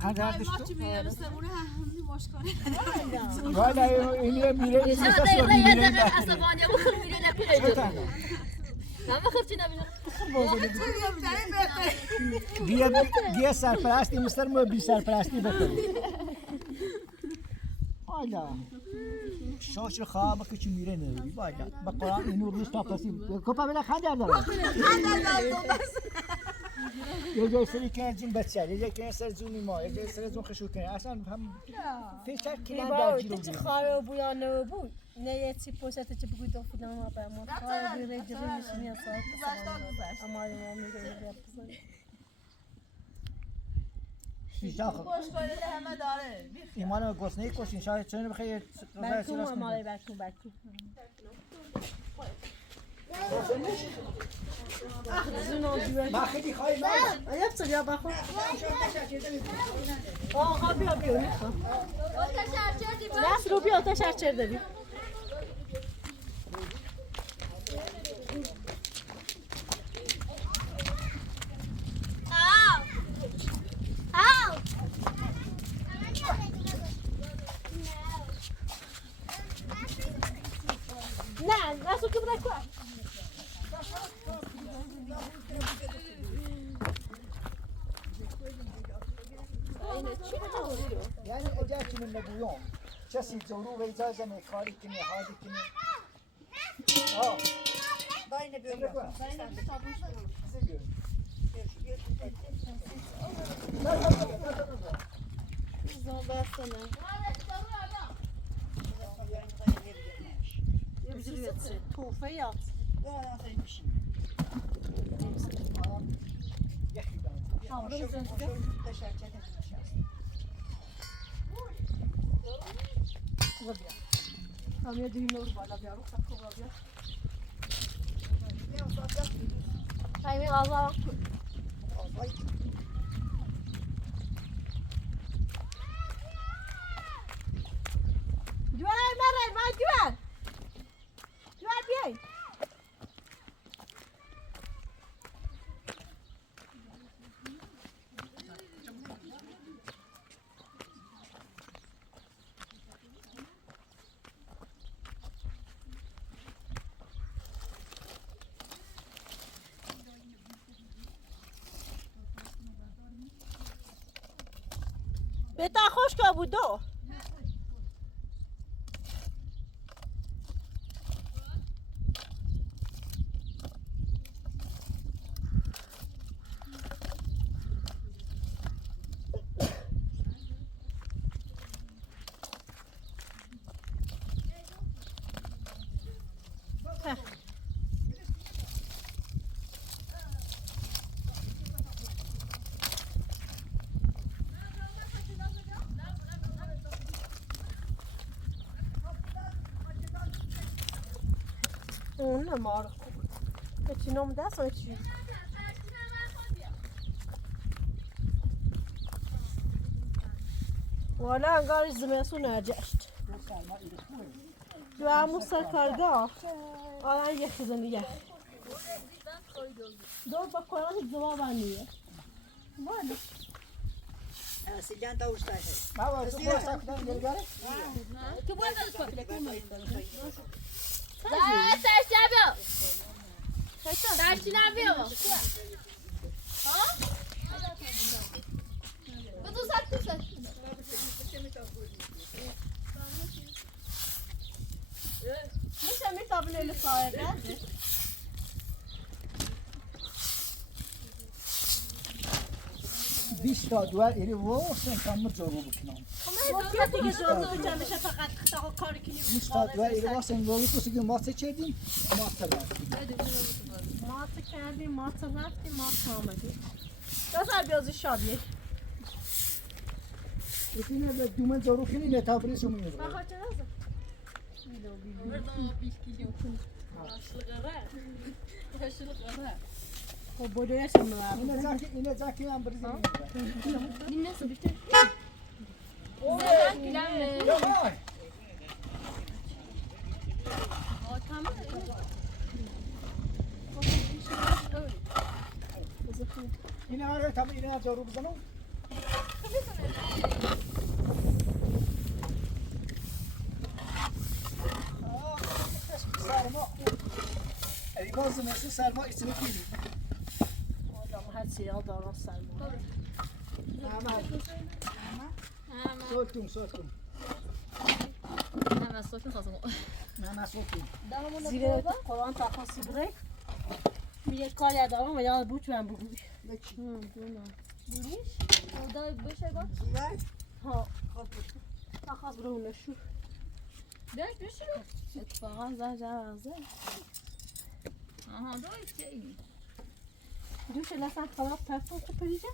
هذا ولا اینی میره شو ده لا يدك اسبانيا بخل ميرينا كله لا ما خرجنا من بیا سرپرستی مستر ما بی سرپرستی بکنیم حالا شاش خواب که چی میره نوی بالا با قرآن اینو روز تا پسی کپا بلا خندر دارم یه جای سری کنه جون بچه یه جای کنه سر جونی ما یه جای سر جون خشو کنه اصلا هم فیچر کنه در جیرو چه خاره بو یا نه بو نه یه چی پوشت چه بگوی دو فیلم ما به ما خاره بی ریجری میشینی اصلا اما ما میگه شیشا خب ایمان گسنه کشین شاید چون بخیر برکوم مالی برکوم ما خیلی خواهی من ayıp söylüyor bak. Aa kapıyor lütfen. Nasıl rubiye ateş açar dedi. Ne? Nasıl ki bırak var? یعنی اگر کنیم نگویم کسی ضرور اجازه میخواری کنی حالی کنی آه دای نبیویم Tuğfe yat. Tam ya düğün olur bana bir aruk takı var ya. Hayır Allah. Güven Meral, ben güven. Güven bir. بتا خوش که بودو اون مار چی نام دست و چی والا انگار زمستون نرجشت دو همون سرکارگاه آلان یه خیزن دیگه دو با قرآن زوا بندیه والا سیجان تا اوستا ما واسه خواستم کدام گلگاره تو باید از پاک سرچه سرچه نبیا ها؟ بدو سرچه میشه میتابونه لسایه 20 تا دوار ایری و سن کامل جورو بکنم. دیگه زور جمعشه فقط خطا کاری کنی 20 تا دوار ایری و سن جورو کسی که ماسه چیدیم ماسه رفتیم. ماسه کردیم ماسه رفتیم ماسه آمدیم دست بیازی شادیه اینه به دومن جورو کنی نتابری سومی می‌ذاره. بخاطر چرا خب بودویش هم برم اینه زاکی هم بریزیم. این nasıl bitti? Zaten bilen یا وای. اینه آره تام اینه جورو بزنم. سرما ای باز مثل سرما ایستنی کنی آدم هر سیال دارم سرما سوتون hemen sokun kazımı. نه سوتون زیر قرآن تخصی بره میگه کاری دارم و یاد بود من بگوی Biliş? Orada bir şey var. ها تخص بره اون نشو Dört bir şey yok. Etfağa zaten Aha da şey. دوش لسان خراب ترسم که پریده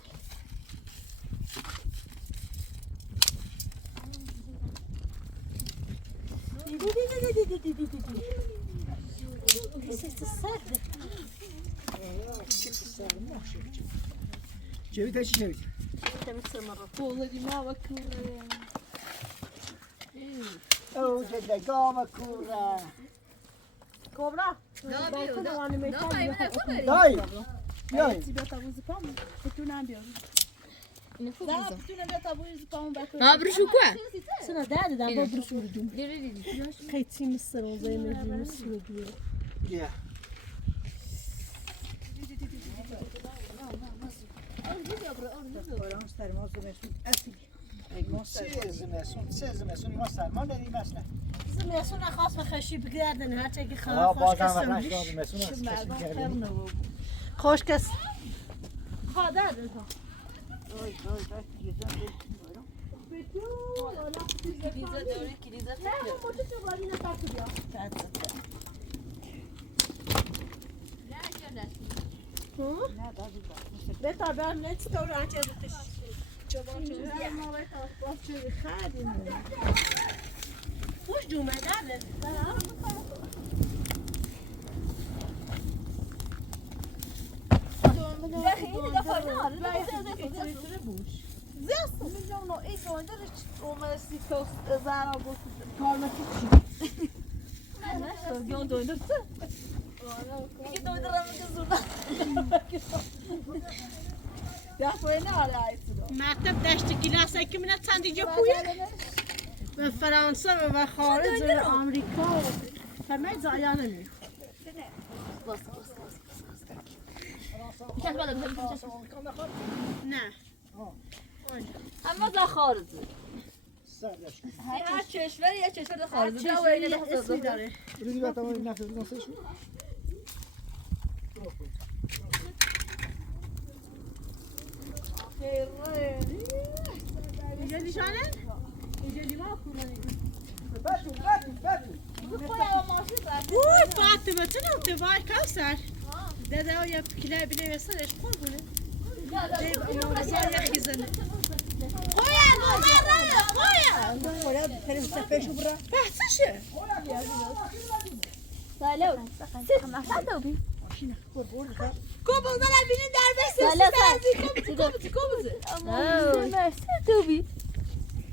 جوید هشی جوید او جده گام کورا کبرا دای بیای Ne yapıyorsun ku? سنا داده دم با برسو ردون Diri. خیلی مستر اون زای مردی مستر ردون بیا Oranın sərma zəməsun əsl. Sez zəməsun ima sərma nə deməsinə? زمستون خاص و خشی بگردن هر چه که Ha, خراب خوش bazen کسیم vəxş zəməsun əsl. خوش کس خادر ده بهتر برم نت تو رو انچه دوتش خوش جومه داره مکتب دشت گیلاس که من چند دیگه پویه و فرانسه و خارج و آمریکا فرمای زایان نمی Kendi bana bir نه Ama da خارجی. Sərdaş. Her çeşver ya çeşver de خارجی. چه Ya öyle de اسمی داره Bunu bir tamam nəfəs nasıl şu? اینجا نشانه؟ اینجا لیوان خونه اوه فاطمه چنو تبای کاسر دادا ويا كلاب بلا يسرش قربونه جايب امور زي خزنه خويا خويا Senin sepet şu bura. بحثشه Salao. Siz mahsada obi. كوبل بلا بيني دربس كوبل Ama mahsada obi.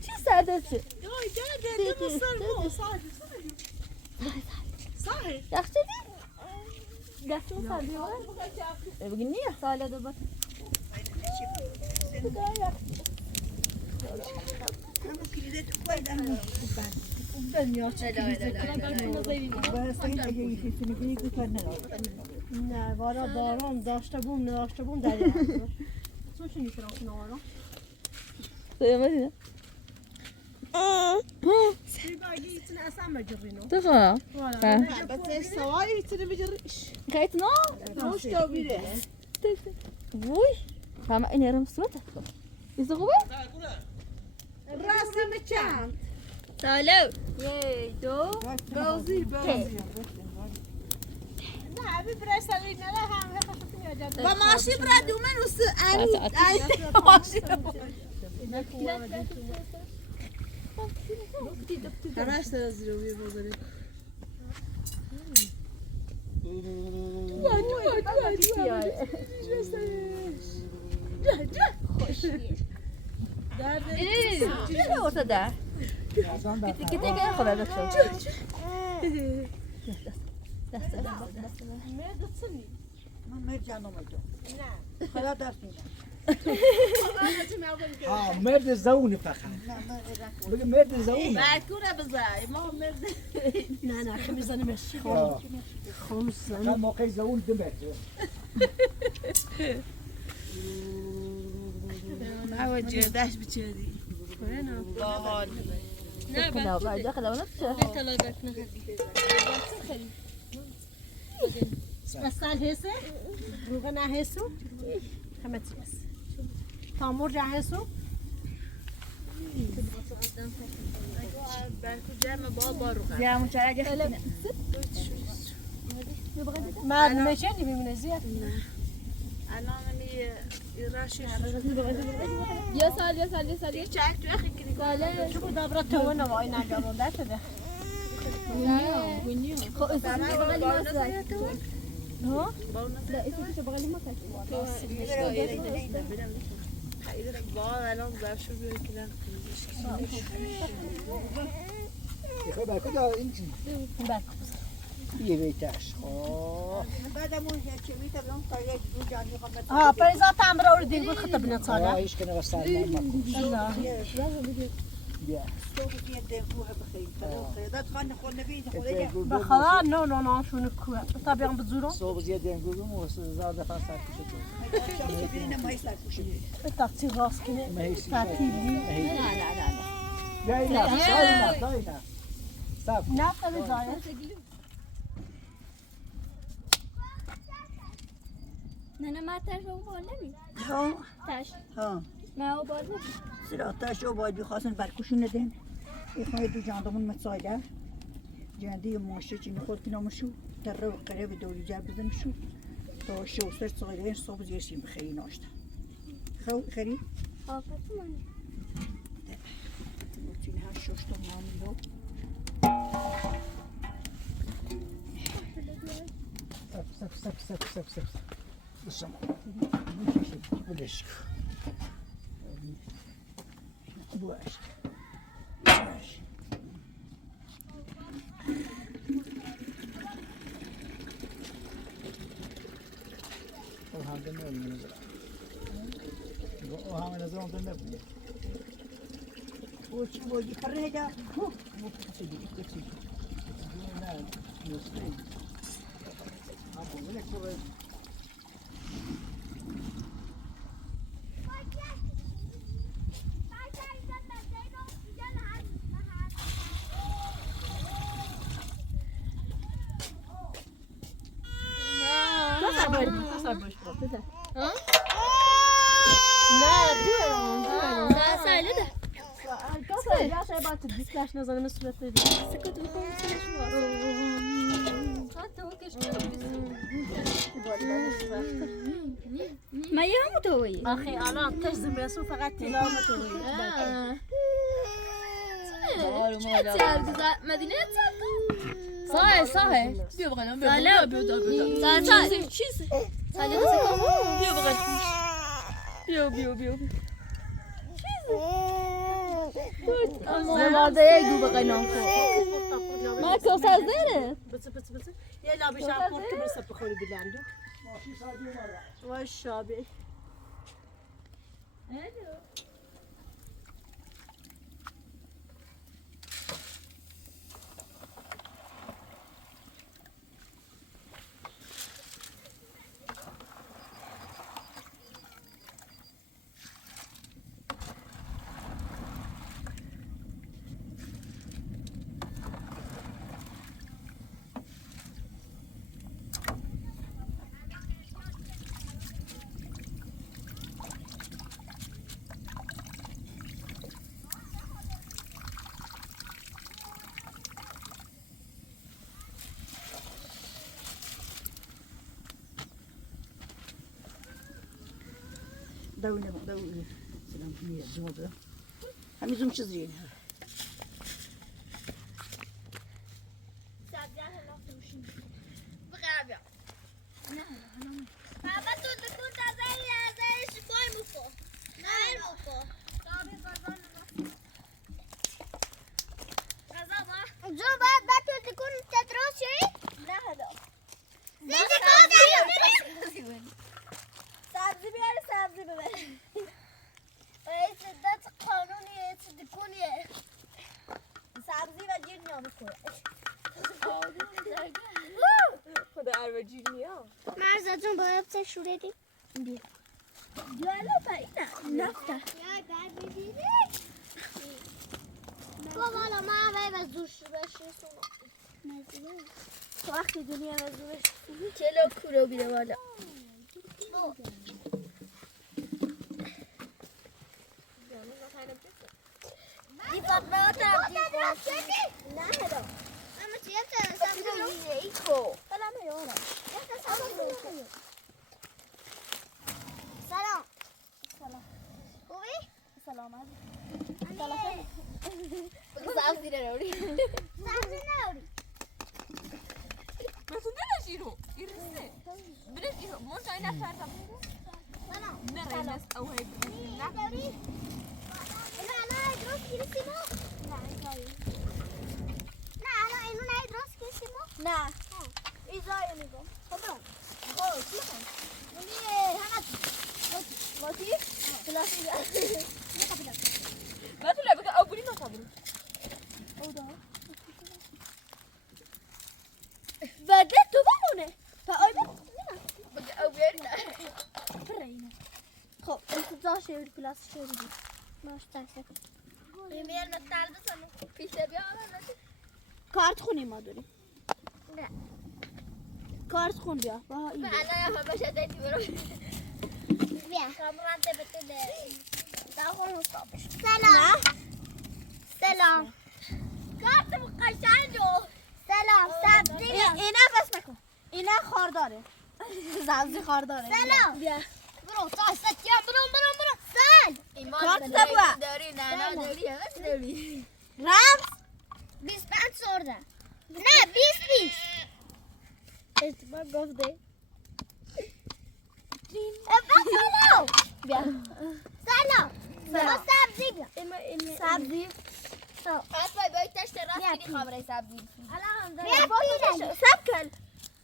Çi sadası. يا جاد مصر صاحي صاحي Yaxşı değil. Yaxşı sadı var. Bugün niye? Salada bak. دنیا چه بس این اگه یکی سنگی گفتن نه وارا باران داشته بوم در یاد تو چی میکنم کنارا سيما باقي يتنا اصلا ما جرينو تخا بس سواري ترى بجريش خيتنا روش كبيرة وي فما اني رمسوته اذا غبي راسي مكان سالو يي دو بوزي لا ابي براس لا هم هيك شفتني يا جد بماشي برادو من وس همش تنزلوا بوزي ايه orta da git gel kadar da çok من مرجع نمجو خلا درس میدم مرد زونی فقط بگه مرد زونی معكورة بزاي ما هو مرد نه خمیزه نمیشه خمس تا موقع زون دمت معود جرداش بتشري باهال ne ben داخل ولا بسال هسه روغن هسو خمتي بس تامور جا هسو بالكو جامع بابا روغن يا مشاركة ما مشاني بمنزيه انا مني راشي يا سال شايف تو اخي كذي شو دابرة تونا واي ناقرون ده كده ها لا اسمه شو بغلي ما كان حقيقة بابا الان بعرف شو بيقول كذا خب کجا این چی یه بیتش خب بعد مو هيك میتونم تا یک دو جانی خمت اه فاذا تعمر اوريدي نقول خطبنا آه صالح ایش کنه واسه ما بیا صوت يد فوها بخير خيدات خان خو نبي خو بخلا نو شو نكو طبعا بتزورون صوب زیاد گوگم و زاد دفعه سر کشید بينا ما يصير كل تاكسي راس كده ما هي تعتيلي داینا صاف نافذ الزايد نه ما تاش رو بالا نمی ها تاش ها ما رو بالا سراتاش او باید بخواستن برکشون ندن ایخوان دو جاندمون متسایده جاندی ماشه چینی خود کنام شو در رو قریب دوری جر بزن شو تا شو سر سایده این صبح زیرشیم بخیری ناشتا خیری؟ آفت من چینی هر شوشتا مانی رو سب شما بلش باش او هم دنیا نظر او هم نظر اون دنیا وش بودی پره دا مو کسی نه نسخه هم بوده که نه سایله ده يا شباب تديسلاش نظر مسؤولية سكت بكم سلاش حتى هو كش ما يهم توي أخي أنا تجزم يسوع فقط تلامة مدينة صحيح بيو بغينا بيو چیز بيو بغينا بيو زمان ده دو بغينا ما كوساز داره بس يلا بيشاف كورك بس بخوري بلاندو والشابي دونه دونه سلام میه زوده همیزم چیزی بابا تو دکون تازه شفای مفو نه مفو جو بعد تو دکون تدرس شی نه هلا سبزی بیاره سبزی ببر ای صدت قانونیه چه دکونیه سبزی و جیر نمیخوره خدا عربجی نیا مرزا جون باید چه شوریدی؟ بیا یالا پایینه نفته یای بر ببینی والا ما به زوش بشی تو وقتی دنیا به زوش چلو کورو بیده والا دی فاطمه ها تبدیل نه هلا اما چیه سبزی ایکو سلام یارا سلام سلام خوبی؟ سلامت سلام سبزی نروری سبزی نروری بسون نشیرو ایرسه بلد ایرو مون جای نفردم نه رئیس او هی نروری انا ادرس كيسيمو لا انا انو لا ادرس كيسيمو لا ازاي نيجو خلاص خلاص مني هنا ماشي خلاص ما تقول لك اقولي ما صبر بدت تو بمونه فايده بقى اولنا فرينا خب انت داشتي الكلاس شو ماش تاسك ایمیل مستعد بسنو پیشه بیا کارت خونی ما داریم نه کارت خون بیا با این انا يا باشا دايتي برو بیا کامران ته بده داخل صابش سلام سلام کارت قشنگو سلام سبزی اینا بس نکن اینا خارداره سبزی خارداره سلام بیا برو تا ستیام برو سال کارت تبوا داری نه داری همش داری رمز 25 سورده نه 20 اتباع گفته سلام بیا سلام با سبزی بیا سبزی پس باید تشت راست کنی خبره سبزی بیا باید سب کن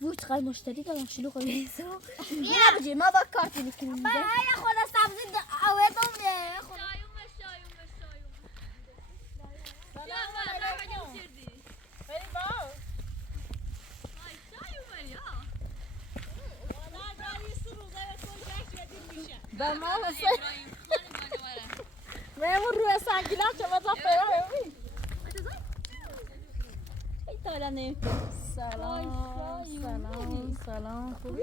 بوش قال مشتری دارم شلو کنی بیا بجی ما با کارت میکنیم با هی خود سبزی اوه دومه به ما واسه میمون روی سنگیلم چه واسه فرا ای تالا نیم سلام خوبی؟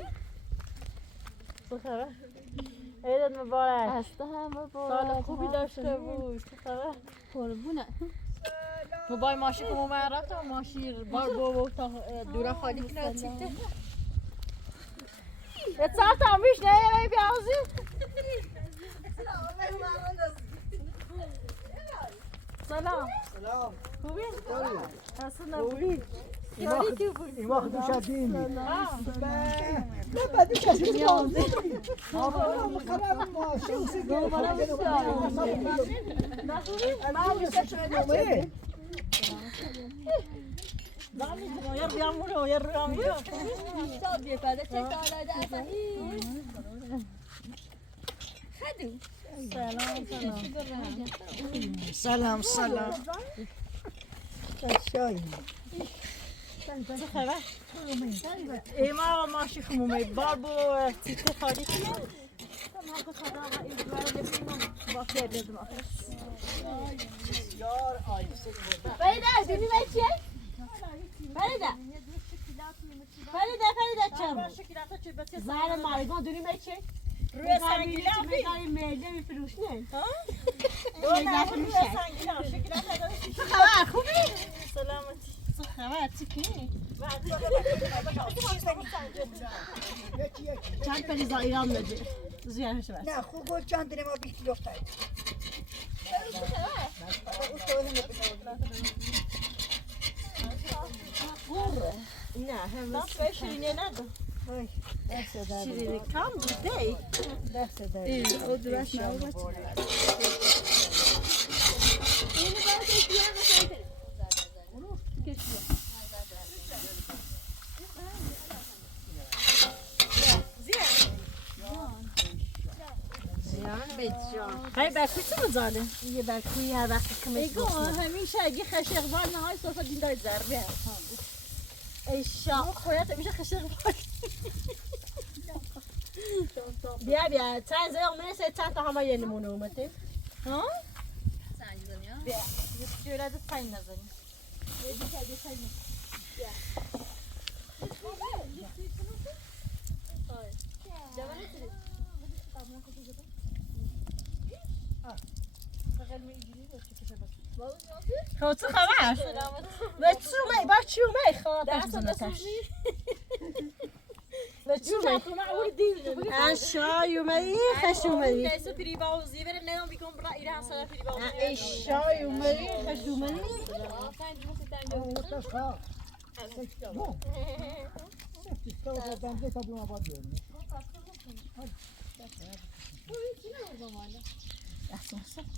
بخبر؟ عیدت مبارک هسته هم مبارک سال خوبی داشته بود بخبر؟ قربونه موبای ماشی که مومن رفت و ماشی بار بابا تا دورا خالی کنه چیکته یه ساعت هم بیش نه بیازی سلام سلام خوبی؟ حسن خوبی؟ یاری که بود این وقت دوش دینی سلام نه بعدی کسی نیازی آقا مقرب ماشی اسی سلام سلام شاید چه خبر؟ ایما ماشی خمومی بار بو تیکه خالی کنیم مرد خدا و این دوار نبینم با خیر لازم آخر یار آیسته فریده دونی بچه؟ فریده چه؟ زهر مایگان دونی بچه؟ روی سنگیلا بی؟ میده میفروش نه؟ روی سنگیلا چه خبر خوبی؟ سلامتی چه خبر چی چند پلیزا ایران نده زیانش بس نه خوب گل چند ما بیت لفتای نه هم شیرینی نداره شیرینی کم بوده او درست نبود. های برکوی چه مزاله؟ یه برکوی هر وقت کمش بسنه همیشه اگه خشق بال نهای صفحه دین داید ضربه ای شا خویت همیشه خشق بال بیا چند زیاد منسه چند تا همه یه نمونه اومده ها؟ بیا جوراده پایین نزنی خب چه خبر؟ و چومه با چومه خواهد بزنتش و چومه اشا یومه خش یومه Deze peribauzzi, we hebben net al die Iran zal peribauzzi. اشا یومه خش یومه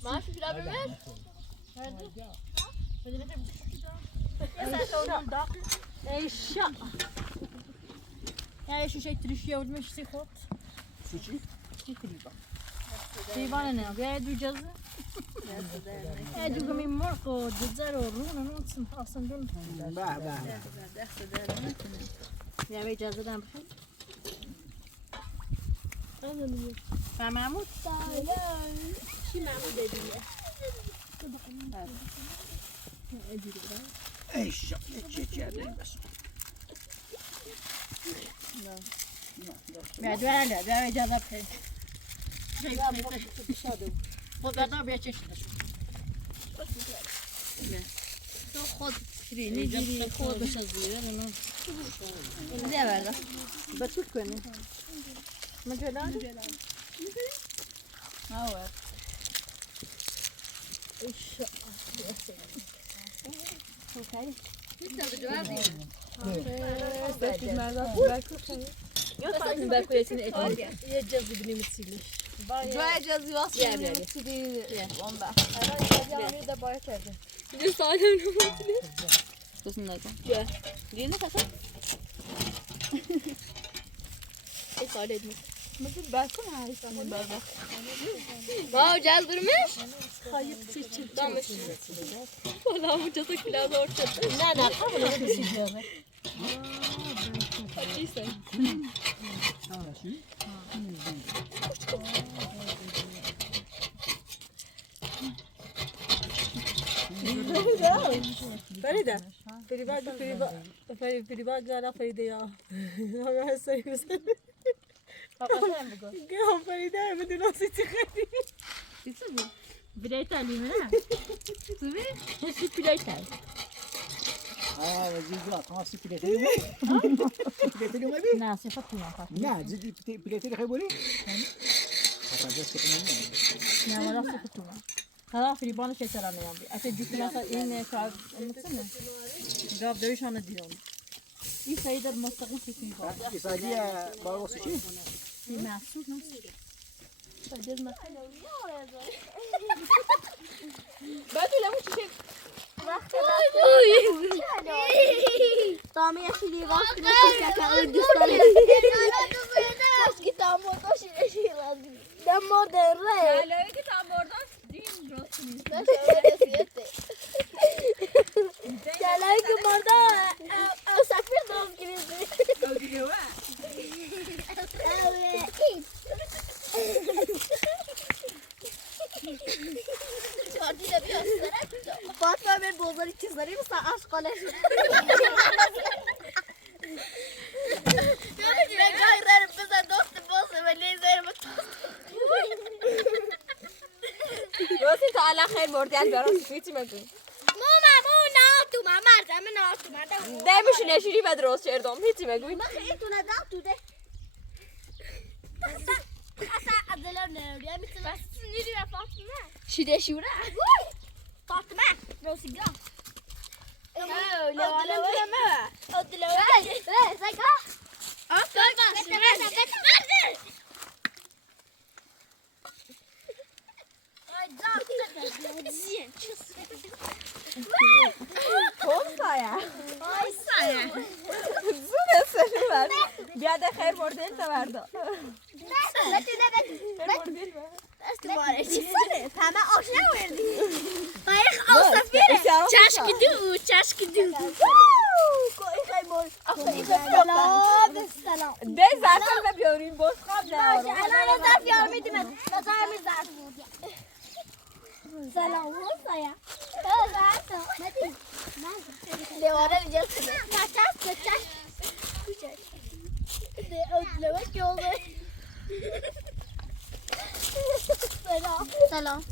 Maaş pilav vermez. اشا Yani şu şey trişiye vurmuş sikot. Suçi? Divan ne? Bir duyacağız. Ecugum imorko, dizar o runa nutsun aslında. Bah bah. Ya bir cazıdan bakayım. Ben Mahmut. Eşya çeçerden bas. Ya duvarla, ya cazı bakayım. Bu kadar bir çeşit. تو خود شیرینی گیری خود بشه زیره منو ده برده بسوت کنی مجلال آوه اشا Göstersin berkuyetini etini. یه جذبنی مثیلش Joya cazı var. Gel gel gel. Bomba. Bir saniye ne oldu? Kusun da. Gel. Gel ne kadar? Bir saniye mi? Nasıl berkun ha? İnsanın berber. Wow, caz durmuş. Hayır seçim Tamam. Vallahi bu cazı biraz ortada. نه نه قبل از سیجاره Neyse. فريدة فريدة قال فريدة يا هذا السيف قام فريدة بدون نصيتي خلي Bileyten değil mi? Tabii. Hepsi bileyten. Aa, vaziyetler. Tamam, sipileteli mi? Sipileteli mi? Ne sıfatı ya? Ne? Zidi pileteli kabulü? Hatta just ketimini. Ne var sıfatı ya? Hala fribanı şey taramıyorum. Ate cüklasa in kar anlatsana. Cevap dövüş anı diyorum. İyi sayıda mustaqim fikri var. İsadiye bağlı suçi. Bir mahsus nasıl? بدو لموش شيء طعمي يا شيلي وقت نفسك كان دوست داري كنت عم وطش شيء لازم دم مودر Hala ki tam oradan değil mi? سلام مردا سفير دوز كريزي فاطمه من بوزاری چیز داریم ساعت قلش غير بزن دوست بوسه ولی زیر Rosi ta ala خیر مردن برام سفیتی مگه. تو مردم Demiş neşiri ve droz çerdom hiç mi gül. ما خیلی تو ندم تو ده حضلم نرودی میتونم بس نیری و فاطمه شیده شوره فاطمه روسیگا زونه سری بر بیاده خیر مردل تا بردا همه آشنا وردی قایق آسفیره چشک دو سلام ده زرفل بیاریم باز خواب باشه الان ظرف یار میدیم نظر می ظرف سلام وصايا لیوانه اینجا سلام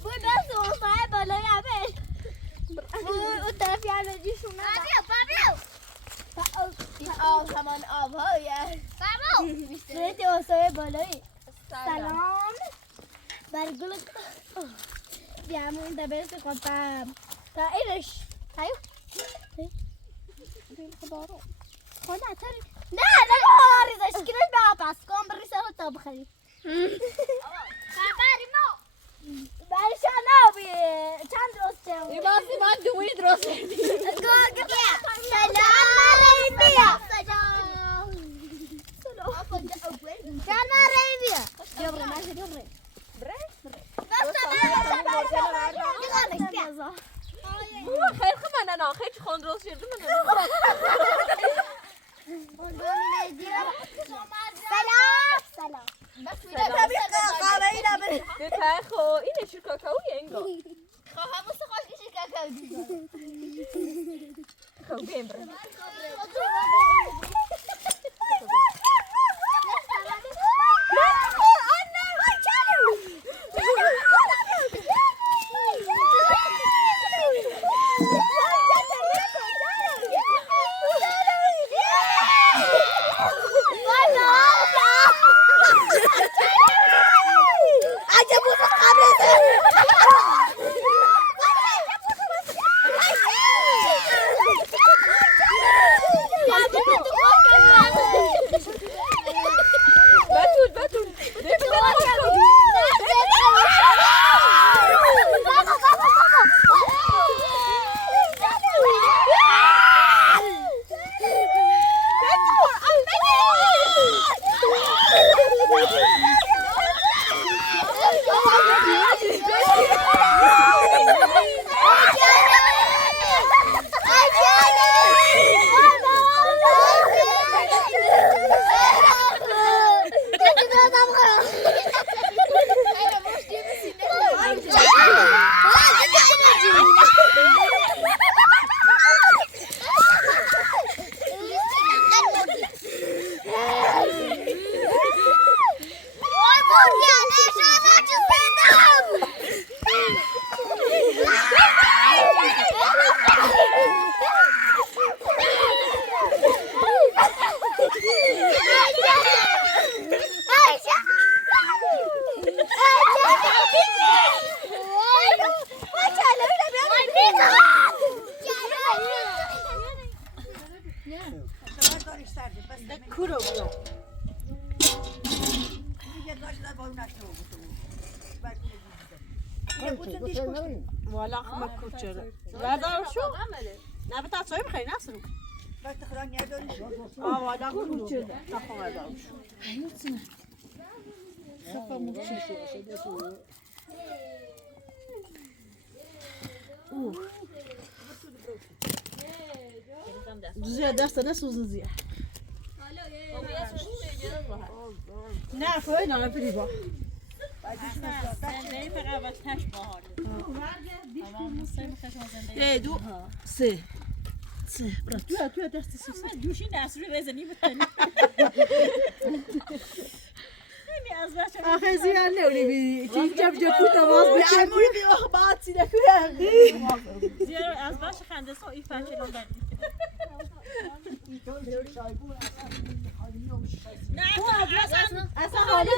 بود دست وصايا بالای عبل اون طرف یعنی جیشونه این آب همان آب هایه سرعت وصايا بالایی سلام برگل بیامون دبست کنتم تا ایرش تایو خدا تری نه آریزش کنش به آب است کن بری سر تا بخری خبری ما برشا نبی چند روز چه این بازی من دوی درست سلام ريبيا سلام ريبيا جبري ماشي جبري بابا خیر خمانه نه خیلی خوند روز شده من سلام به خو اینه چی کاکائویه انگار خواهم بسه خوش کشی کاکاو خو بیم بره والا خمه کوچره بردار شو نه به تصایی بخوایی نسرو والا کوچره نخواه بردار شو زیاد دست نسوزه زیاد نه فوی نه پری با دو سه برات تو دست سه دوشی نسری رزنی بتنی آخه زیان نوری بی چی جب جب تو باز بچه بی بعد سیده کنم زیرا از باش خنده سو این فاشه لون اصلا حالی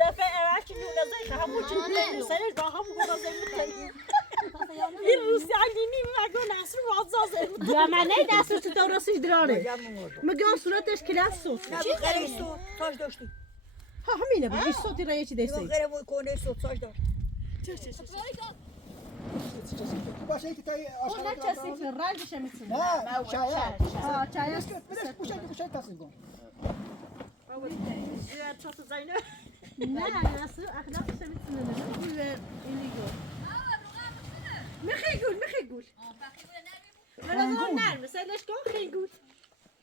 دفعه اول که نونه زی همون چی بیشتر سرش با همون گذاشته این روسی عگینی مگه نصر وازازه یا من نه نصر تو درستش دراره مگه صورتش کلاس سوت چی غیر صوت تاج داشتی ها همینه بود این صوتی را چی دستی غیر مو کنه صوت تاج داشت باشه که تای اون نه کسی که رنگش میتونه نه شاید ها چای است پوشه تصمیم کن نه نصر اخلاقش میتونه نه اینی گفت میخی گول ولی نه مثلش کن خیلی گول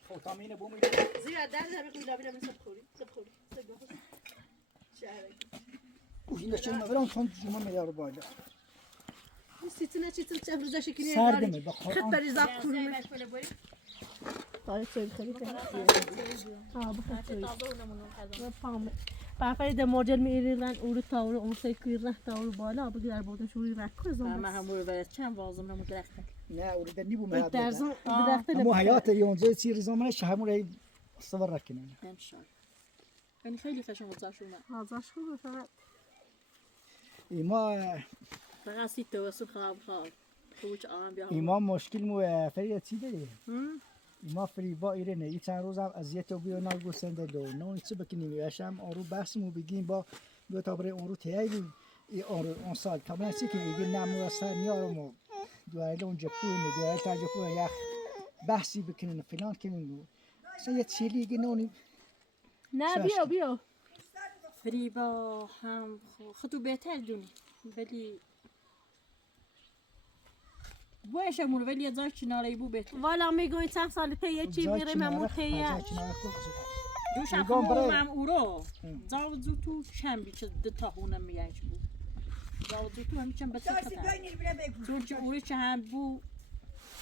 فوتامین بومی زیاد در زمین گول لابی لابی سبخوری این چه میبرم چون جمعه میاره بالا سیتونه چه روزا شکلی سردمه بخور خط بری زاب کنم طالب سوی خیلی ها بخیر بعد در ماجر میریدن اون تاور اون سیکلی رفت تاور بالا بگیر در بودن شوری رکوز زمان من همون رو چند وازم نمو درخته نه اورده نی بوم هذا درزان درخت مو حياة اليوم زي تصير زمانش همون هي صبر ركنا انشالله یعنی خیلی خشم وزاشونه آزاش خوبه فقط ما فقط سی توسط خراب کوچ آم بیا ما مشکل مو فريد چی داری ما فریبا ایرانه یه چند روزم اذیت و بیو نگو سندلو نه چه بکنیم میشم آرو بحثمو بگیم با تا برای اون رو تایی ای آرو اون سال کاملا چی که میگه نمو اصلا نیارم دوایل اونجا پوینه دوایل تاجا پوینه یخ بحثی بکنن فلان کنن اصلا یه چیلی دیگه نونی نه بیا فریبا هم خودتو بهتر دونی ولی بایشمون ولی یه جای کناره بو بهتر والا میگوین چند سال پیه چی میره مموتیه دوش هم اورو زاوزو تو چند بیچه دتا هونم میگنج بود زاوزو تو همی چند بسید خطر چون چه اوری چه هم بو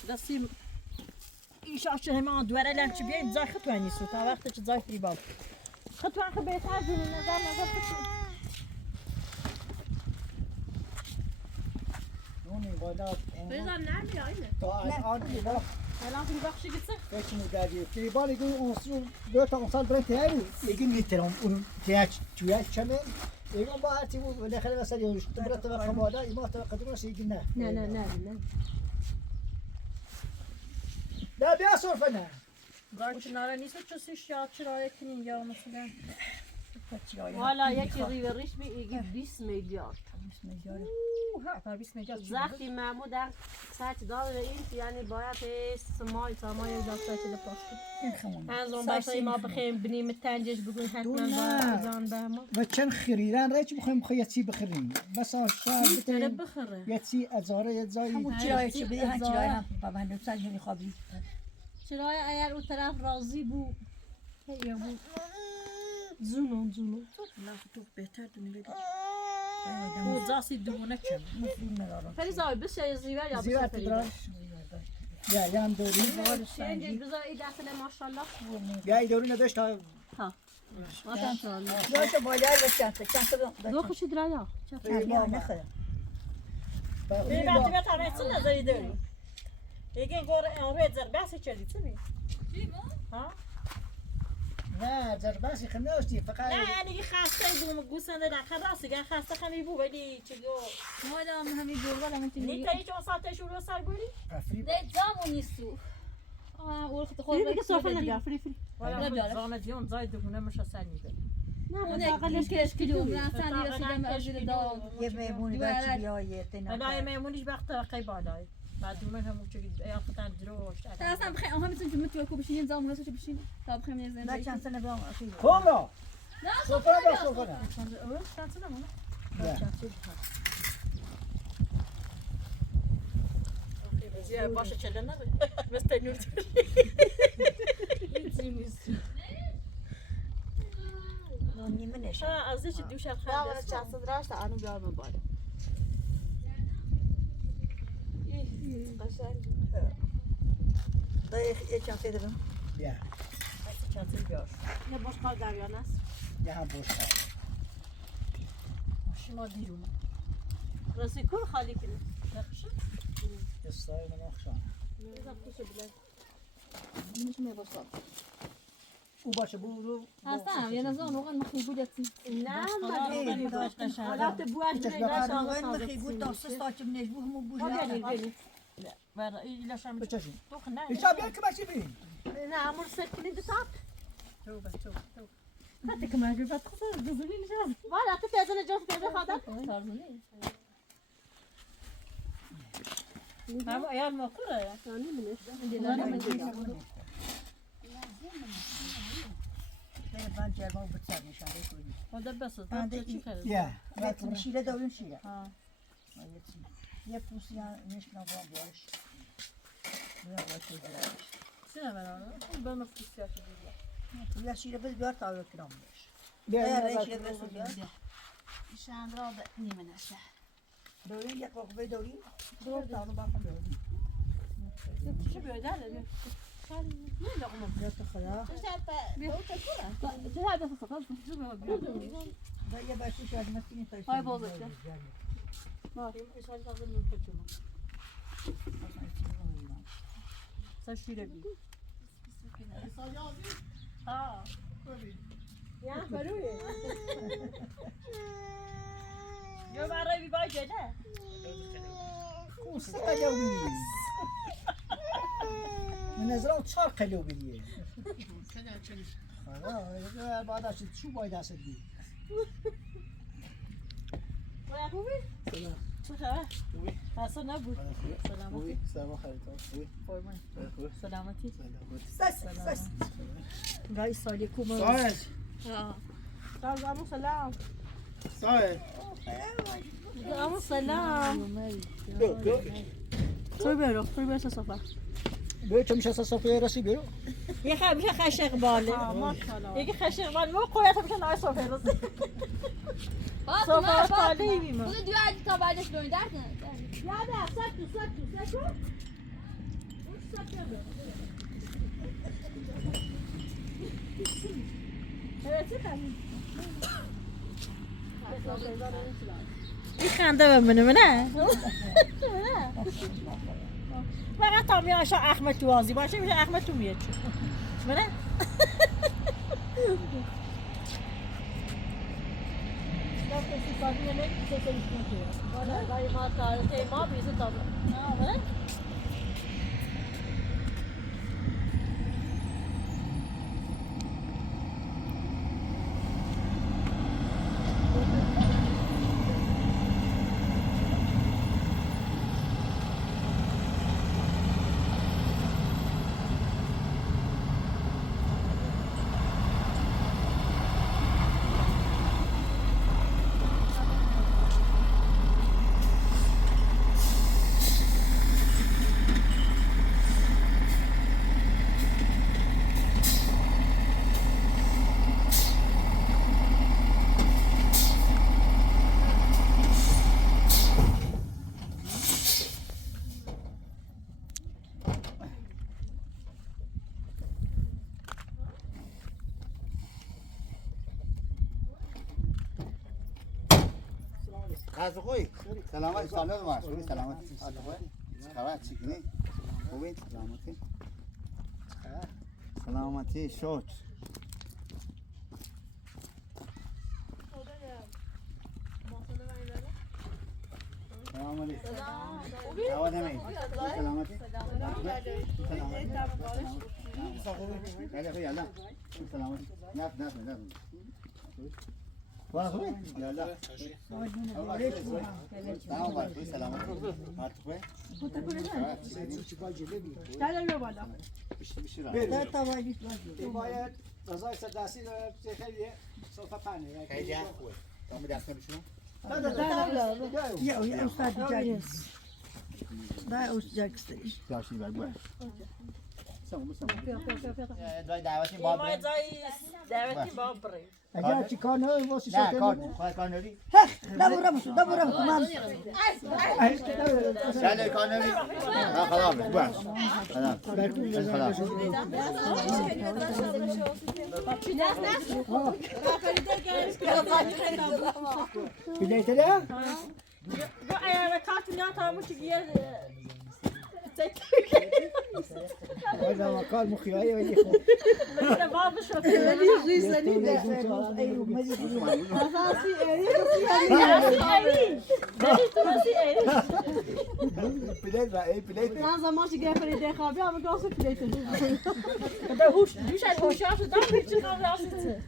دستیم ایشا چه همه دوره لم چه بیایم زای خطو هنیسو تا وقت چه زای فریبا خطو هم بهتر دونی نظر خطو نونی والا بزن نمی آینه تا الان اینا الان فری بخشی گیتسه فکر می‌کردی فریبا میگه اون دو تا اون سال برای تایی میگه میترم اون تیاچ توی چمن میگم با هرچی بود بالاخره مثلا یه تو برات تو خمادا ایما تو قدرش میگه نه نه لا بیا صرف نه زای کناره نیست چه سیش یا چرا کنین یا مثلا والا یکی ریوریش میگه 20 میلیارد ها 20 میلیارد زختی محمود در ساعت داره این یعنی باید سمای داشته لپاستی از اون باشه ما بخیم بنیم تنجش بگوین حتما باید بزن به ما و چند خریدن رایج بخوایم یه چی بخریم بس شاید داره بخره یه چی ازاره یه جایی همون چرای چی بدی هم چرای هم با من دوستان هنی خوابی چرای اگر اون طرف راضی بود یا بود زونو نه تو بهتر دونی ولی او زاسی دونه چم فریزا بشه زیور یا زیور بشه تدراش یا یام دوری اینجا بذار این دفعه ماشاءالله یا ای دوری نداشت تا ماشاءالله داشت باید چند دو خوشی درایا تا نخه این وقتی به طبعه چه نظری داری؟ یکی گوره آروی زر بحثی چه دیتی می؟ ها؟ نه زرباسی خم نداشتی فقط نه یعنی خسته بوم گوسنده نخن راستی گن خسته خمی بو ولی چه گو مادام همین گرگا لما تيجي نیتا هیچ وسط شروع سر بوری؟ افریب ده زامو نیستو اول خط خود دیگه صافه نگه فری ولی بیاره. زانه دیون زای دهونه مشه سر میده نه اونش کشکیلو من رسیدم ازیر دام یه میمونی بچه بیایه الان میمونیش وقت رقی بالای بعد دومن همون چه یا فتن دروش اصلا بخیر آها میتونی جمعه تو بشینین زامو نسو بشین تا بخیر نه نزن چند سنه بیام اخیر کامرا نه سفره با سفره چند سنه مونه؟ زیاد باشه چله نده مثل نور نیمه نشه از چه دوش خنده است چند صد راست آنو بیار بالا دایی یه چند سنه بیام یا چند بیار یه باش کار دریان است یه هم بوش کرد شما دیرون رسی کل خالی کنی نقشه دستای من اخشان او باشه برو هستم یه نظر اون مخی بودتی نه من باش قشنگ حالت بوش نه وين مخيبوت توصل صوت من يجبوه مو بوش برا ایلا شام بچشین تو خنه ایشا بیا که باشی بین نه امور سکنی دتات تو بس تو حتی که ماجور بات خسر دزونی نشان والا تو تازه جوز پیدا خدا تارزونی هم عيال مقره ثاني منش من جرما بتصير نشان يقولي هذا بس هذا چی کرد یا لكن شيله دورين شيله ها يا بوسيا مش نبغى باش لا باش سنه برای ben nasıl istiyor يا شيله بس بيار تعال كلام باش بیا يا شيله بس بيار شان را نیمه نشه دورين يا قوقبه دورين دور تعالوا بقى دورين چی بیادر نه لقمه يا تخلا چه هدف فقط ده يا باش شاد مسكين طيب هاي بوظت اشاره تازه میپچونم سشیره بی ها یا بروی یا برای بی باید جده کوسه قلو بینی من نظرم 4 قلو بینی خدا بعد از چو باید دست بی و خوبی؟ چه خبر؟ حسن نبود سلامتی سلام خیلیتون قربان سلامتی سس گای سالی کومه سایل سلام سایل سلام توی برو صفحه برو چه میشه صفحه رسی برو یه میشه خشق باله یکی خشق باله مو قویت میشه نای صفحه رسی صفحه باله میمون خود دیو عدی تا بعدش دونی درد نه یاده سکو این خنده بمونه نه فقط تا می آشا احمد تو آزی باشه میشه احمد تو میاد چون منه از خوی سلامت سالات ما خوبی سلامت از خوی خبر چیکنی خوبی سلامتی سلامتی شوت سلام علیکم سلام نمی سلامتی سلامتی نه وانا خوبی یالا سلام علیکم سلامت مات خوبی دلالو بالا ده تواجد تو باید غذای سردستی داره خیلی صفحه پنه خیلی خوبه تو می دست نمیشونم يا استاذ جاكس ده استاذ جاكس جاشی بگو جای دعوتی با ما بریم. جای دعوتی با بریم. اگر چی کار نه واسه نه شکر کار نبود. خواهد کار نبی دبورم من شاید کار نبی نه خدا بس باش خدا Biletleri? Bu ayağına kartını atarmış ki yer. هذا مقال مخياية ويخو. Mesela varmış o. Bilet var bilet. نه زمان که گرفت فرید خوابی همه گاز فلیت Da hoş, düşer hoşaf da bir çıkan rastı.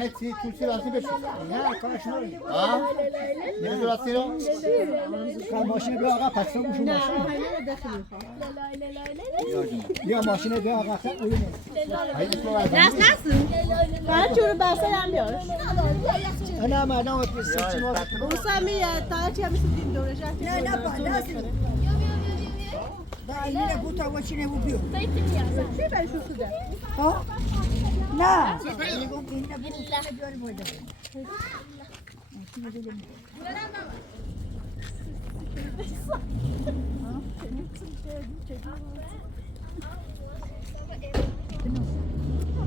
هستی توسی راستی بشی نه کارش ناری. ها نمیدونی راستی رو کار ماشین بیا آقا پس تو گوشو ماشین. بیا ماشین بیا آقا خیلی اوینه. من چون بسته هم بیارش انا مردم بسیار اون سمیه تا چی همیشه دین دورش نه اینه بوتا و چی نبود بیو چی برشو شده؟ ها نه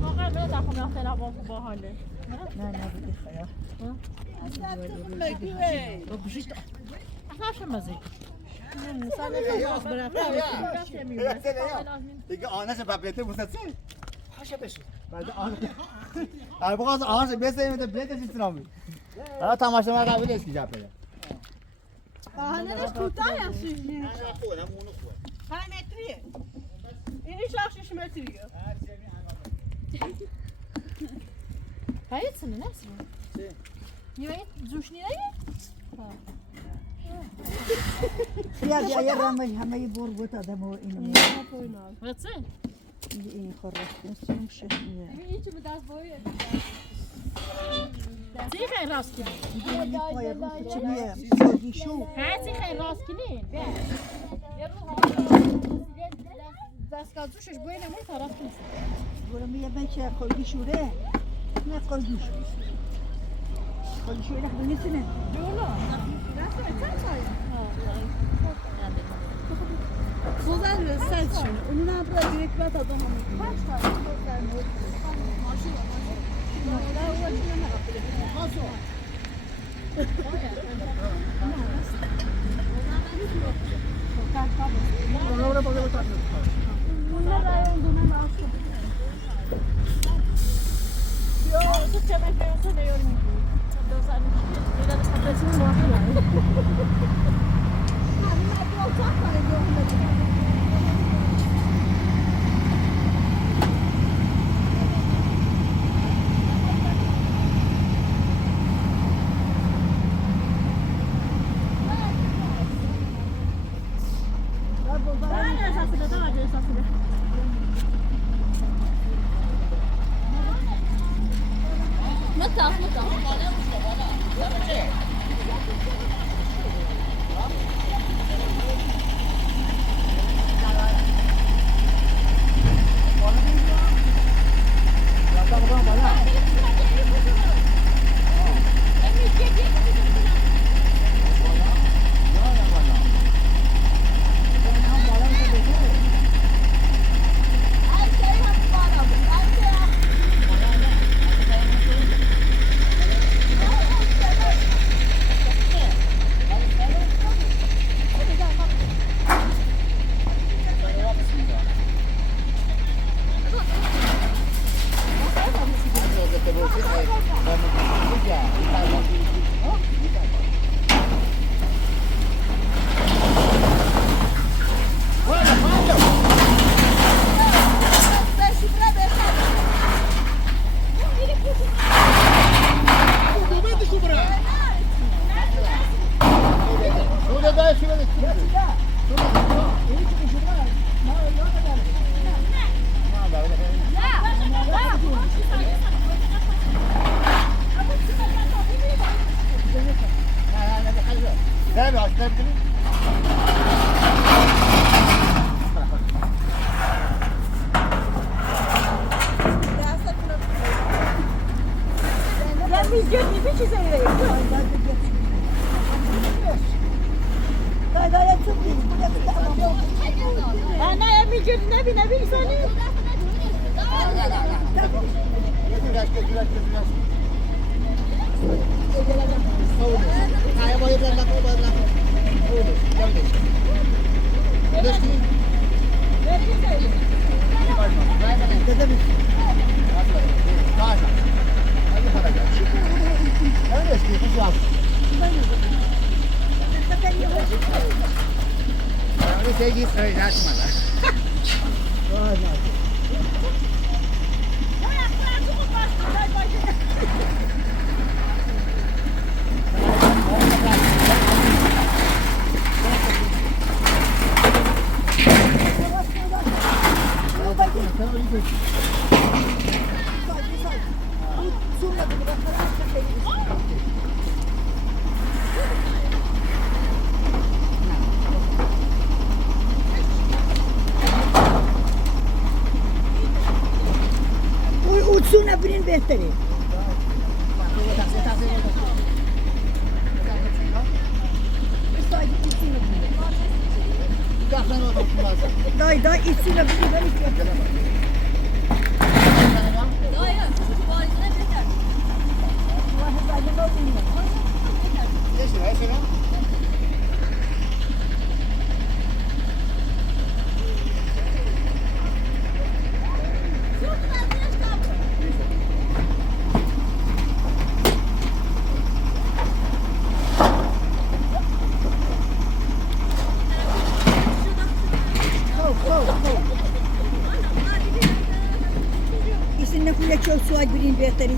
واقعا من داخل اختلاف با حاله. نه بودی خیار اصلا مزه. دیگه آنش ببلته بوسته هاشه بشی بعد آن ارباز آنش بسه میده بلته چیزرامی حالا تماشا ما قبول است جا بده آهنش کوتاه هستش نه خوبه اونو خوبه 5 متریه اینی 6 متریه Hayırsın nasıl? Yemeği zuşniye? یا یا رامل همه بور بوتا دمو اینو Nasıl? این خورد نسیم شه Hiç mi ders boyu? چی خیلی راست کنی؟ پای روز چی میه سودی شو هرچی خیلی راست کنی؟ Zaskazuşuş bu ne mi taraf mısın? برو میه بچه خودی شوره نه خودی شو خودی شوره بنیسنه Suzan ve sen şimdi. Onun abla direkt bat adamı. Kaç tane? نه Ben ne yapacağım ne bileyim seni. Uçsun birin behteri. Day içsin birin ben içiyorum. İsin ne kule çöl suay birin behteri.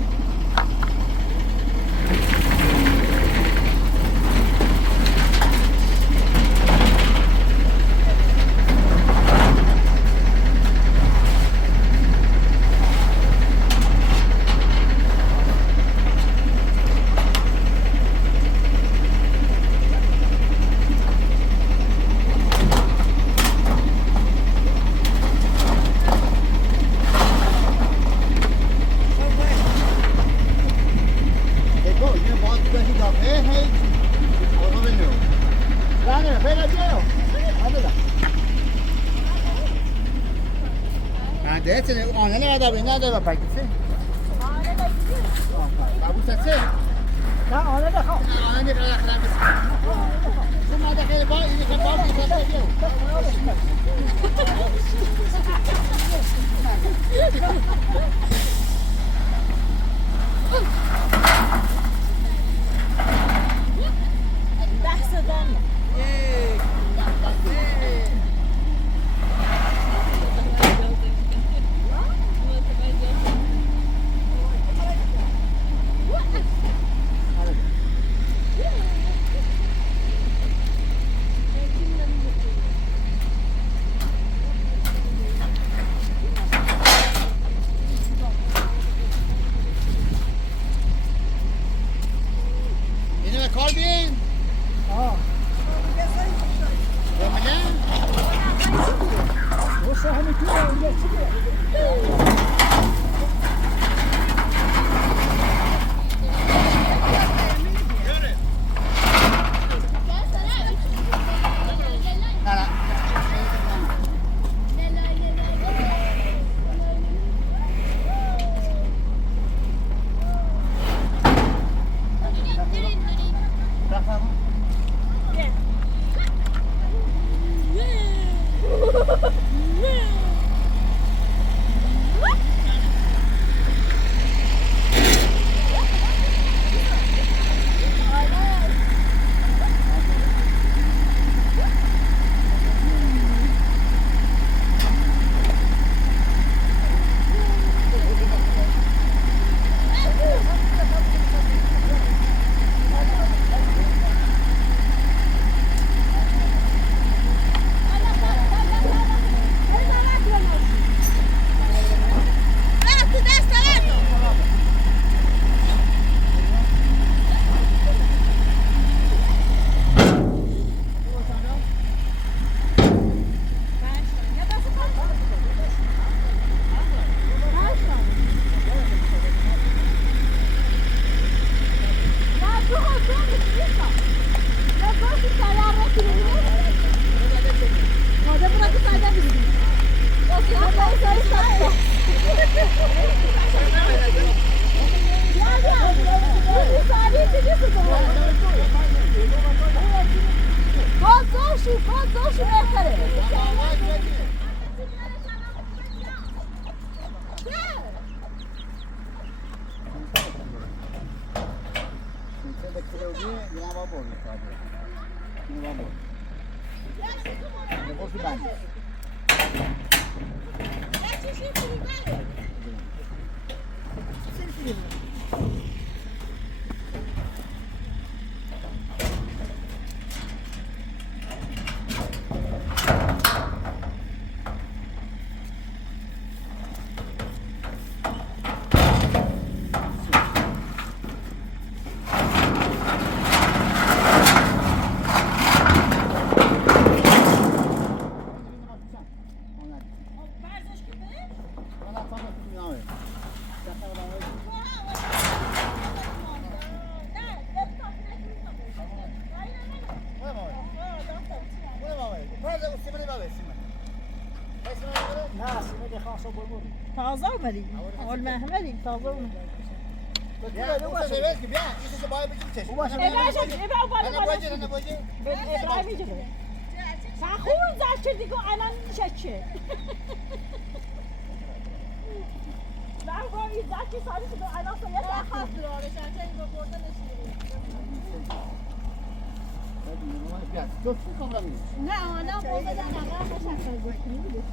باز داشو بهتره نه سیمه دخان صبح برو تازه اومدی اول محمدی تازه اومدی sen خوب زشت دیگه الان میشه چه در واقع زشت سالی که الان تو یه خاص داره چه اینو بردن نه آدم با بدن عقب تشکر بکنید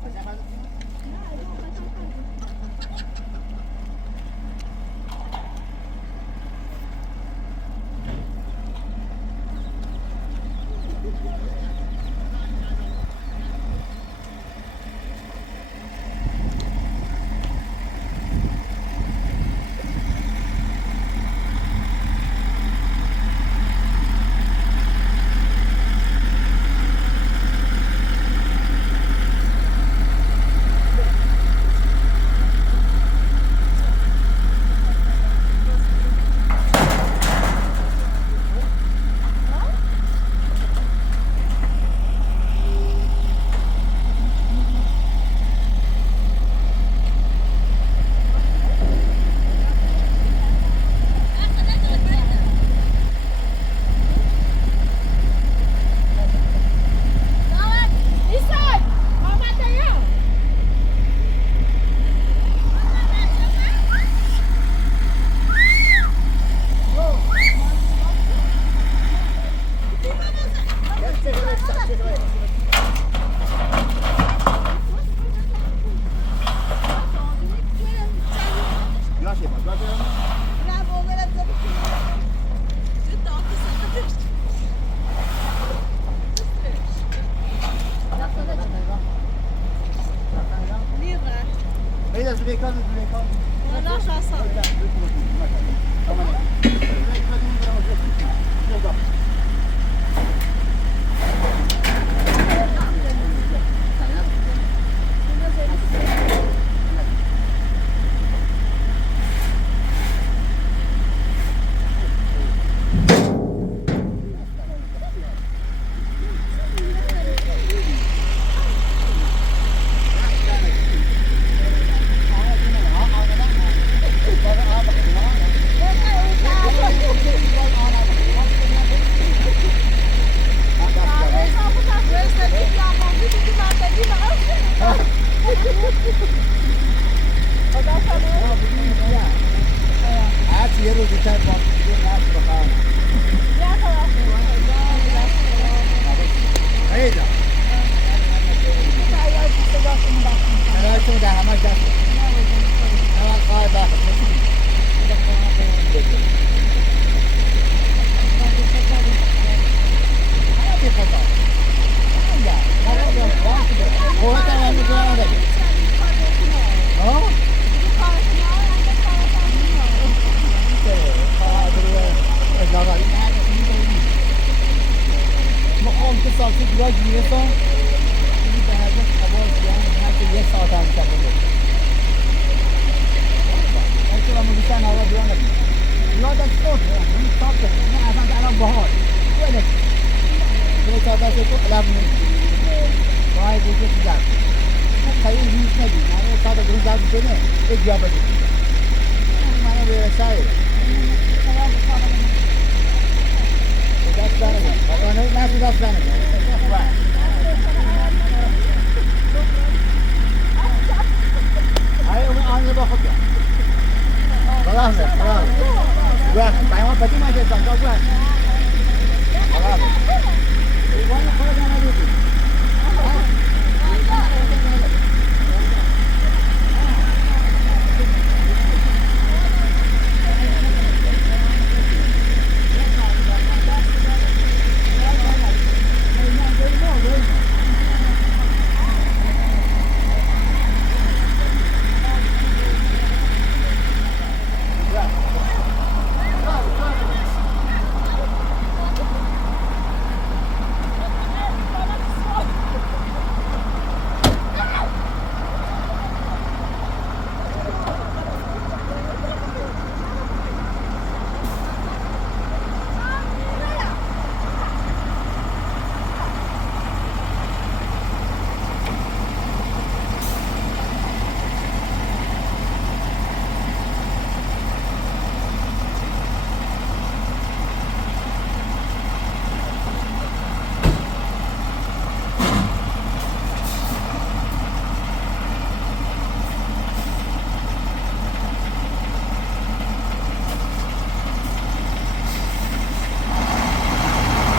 دست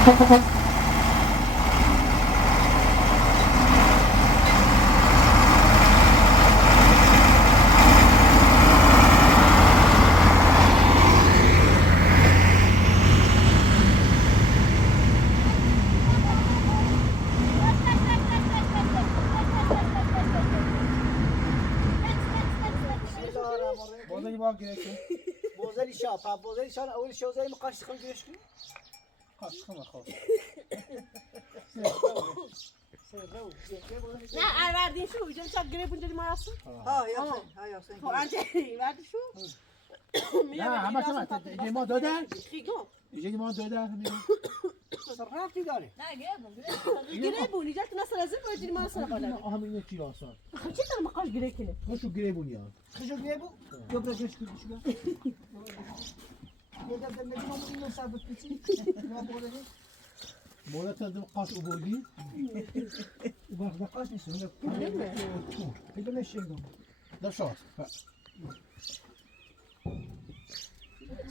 بازاری با گرفت. بوزلی شاپ، بوزلی شان اول شوزه مقاش خون گیش کی؟ کاش خم خواست. نه اروردین شو اینجا چه گریب اونجا ما هستیم ها یاسین خب انجا وردی شو نه همه شما دیگه ما دادن. خیگو دیگه ما دادن. رفتی داره. نه گرم گریبون اینجا تو نصر ازی باید ما سر بالا همین یک کیلو آسان. خب چی دارم مقاش گریب کنه خوشو گریبون یا. خجو گیبو؟ جو برش کردی شو. یه دفعه میگم اینو ثابت کنی. ما بوزلی. مولا تازه قاش اوبودی. باش نقاش نیست. پیدا نشینم. ده شاست.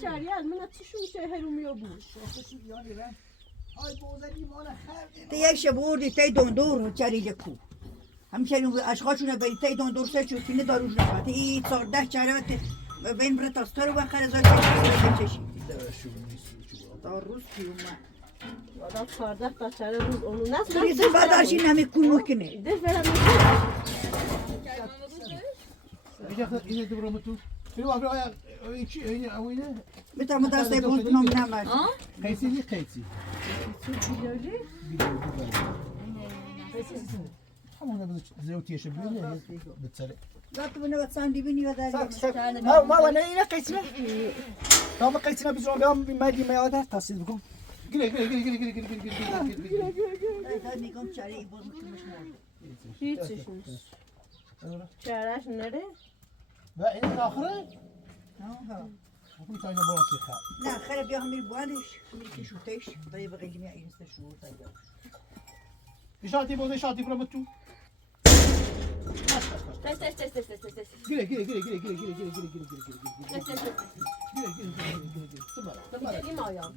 چریال من چی شو میشه هرومیو بود شوخی یاری رن. های بوزلی مال خرد. تی یک شبوردی تی دور چریل کو همچنین اشخاصونه بری تی دور سه چوتی نداروش نفته ای 14 چرات بین برات استر و خرزا چشی تا روز کیوم آدم 14 تا چره روز اونو نست سری سه بعد اشی نمی کن مکنه ده برام اینه دو برام تو. فیلم آفر آیا چی اینه اوینه؟ بتا مدرسه بود نام نماد قیسی نی قیسی. همونه بود زیوتیش بیونه بتره. وقتی بنو ساندی بینی و داری ما وانا اینه قیسنا. تام قیسنا بیزون بیام میادی میاده تصدیق بکن. گیره. نگم چری باز مش هیچش نیست چرش نره و این آخره؟ ها بوی تا اینو باسی خواهد. نه خیلی بیا همین بوادش همین که شوتش دایی بقیلی می این است شو تایدا اشارتی بود اشارتی برام تو. تست گیره. دیگه مایا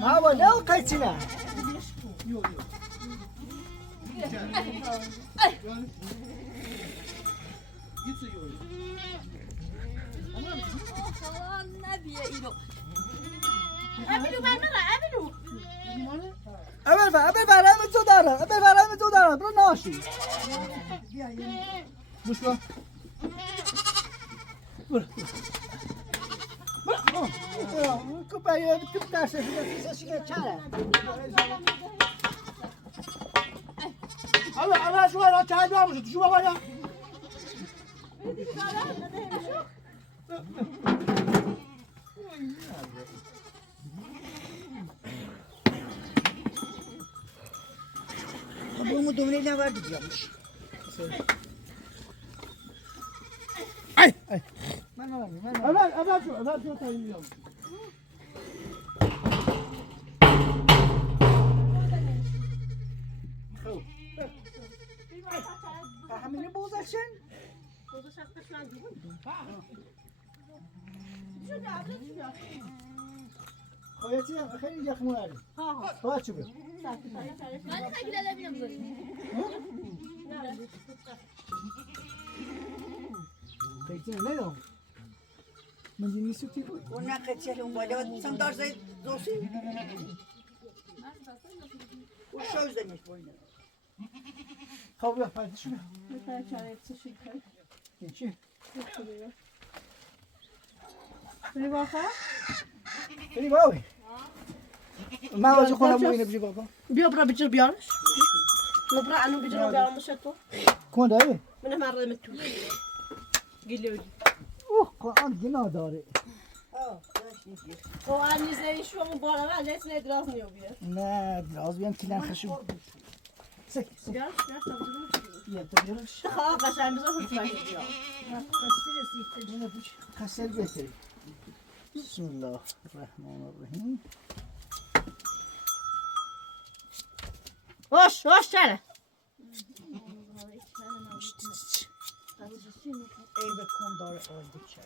ما وانا قیسنا. ابل فرام تو دارم برو ناشی. مشکل. Kupayı tutup derse size şike çare. Abi şu ara çay vermiş. Şu baba ya. Bunun domine var diyormuş. Ay. Ben alayım. Evet şu tanıyorum. Hamile bozarsın. Koyatı خیلی yakın var. Koyat çıkıyor. من خیلی لبینم بزنیم Peki ne yok? Ben de nisu tipi. Ona kaçalım valla sen derse dosi. O sözden hiç boyuna. Kavga yapar şunu. Geçi. فری باخا Beni bawi. ما وجه خونه موینه بجی بابا. بیا برا بجر بیارش برا عنو بجر بیارمش تو کن داری؟ من مرة متو گلیوی اوه قرآن گناه داره. او انیزه شو من بالا من لیت ندراز نیوبیه نه دراز بیام کلن خشم. سک سک. بیارش یه تبیرش. خواه قشنگ بذار خود بیا اینه بچ خسل بهتری. بسم الله الرحمن الرحیم. hoş çare ای به کن داره آلده چه.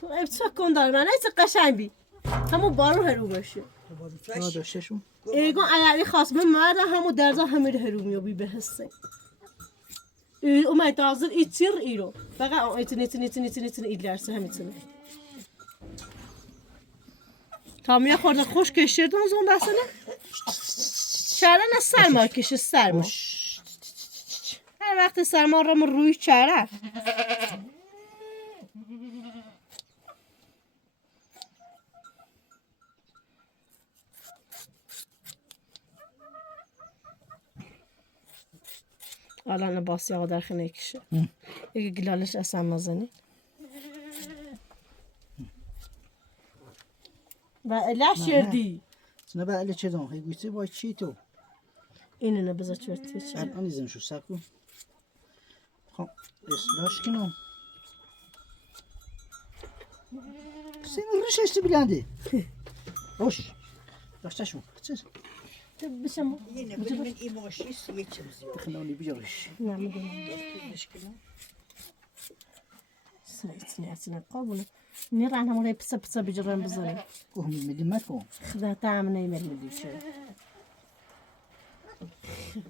تو اب چه کن داره من ایت قشنگ بی همون بارو هرو باشه نه داشتشون. ایگون ایاری خاص به مرد همو درزا همه هرو میوبی به حسه اومد تازه ایتیر ایرو فقط ایتن ایدرسه همیتونه تامیه خورده خوش کشیردون زون بسنه چرا نه سرما کشه سرما هر وقت سرما رو روی چرا الان باسی آقا در خونه کشه یکی گلالش اصلا مزنی و اله شردی نه بله چه دام؟ گوشتی با چی تو؟ اینو نبذار چرتی چه الان ایزم شو سکو. خب اصلاش کنم. سیم ریش استی بلنده. hoş. داشتشون. چه؟ بشم یه نبود ایماشی یه چیزی. بخنانی بیارش. نه میدونم سنه قابونه میرن همون پس بجرن بزنیم کوه میدیم مکن. خدا تعم نمیدی چه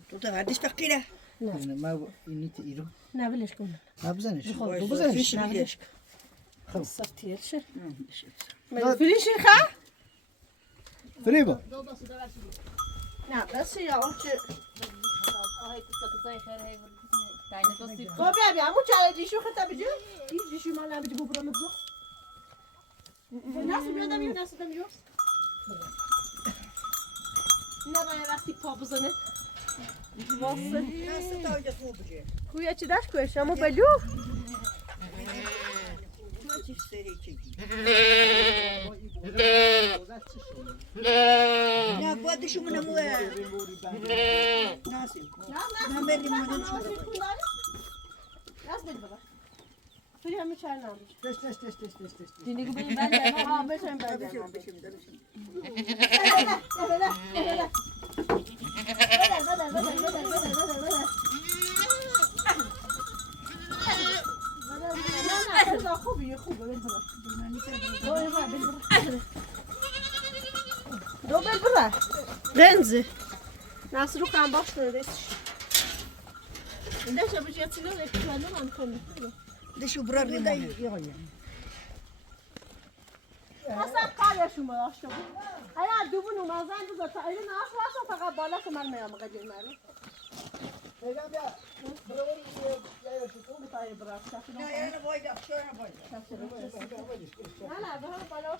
تو تا وردیش بقیره. نه ما اینیت ایرو. نه بلش کن نبزنش. تو بزنش. بزنش. خب. سرتیر شه من فریشی خواه فریبا. نه بس یا چه خب بیا همون چای دیشو خطا بجو این دیشو مال نبیجو ببرم بزو ناس بیادم یه ناس دم یوس نه باید وقتی پا بزنه واسه ناس تا اینجا خوب بشه. کویا چی داشت کویش اما بلو تو چی سری چیزی. نه بادشو منموه. ناسی. من بریم منم شو. ناس بده بابا توی همه چهار نام تش. دیگه ببین من ها بشم دوبل برا رنزه ناس رو کام باش کنه اینده شب چیزی نه اکتوانو من کنم دشو برا ریمونه. اصلا کارشون باشه اگر دوبون اومدن بذار تا این ناس واسه فقط بالا که من میام قدیم من پیغام بیا برو یا شو Bu tayı bırak. Şakir نه یعنی باید شوره باید Hala daha bana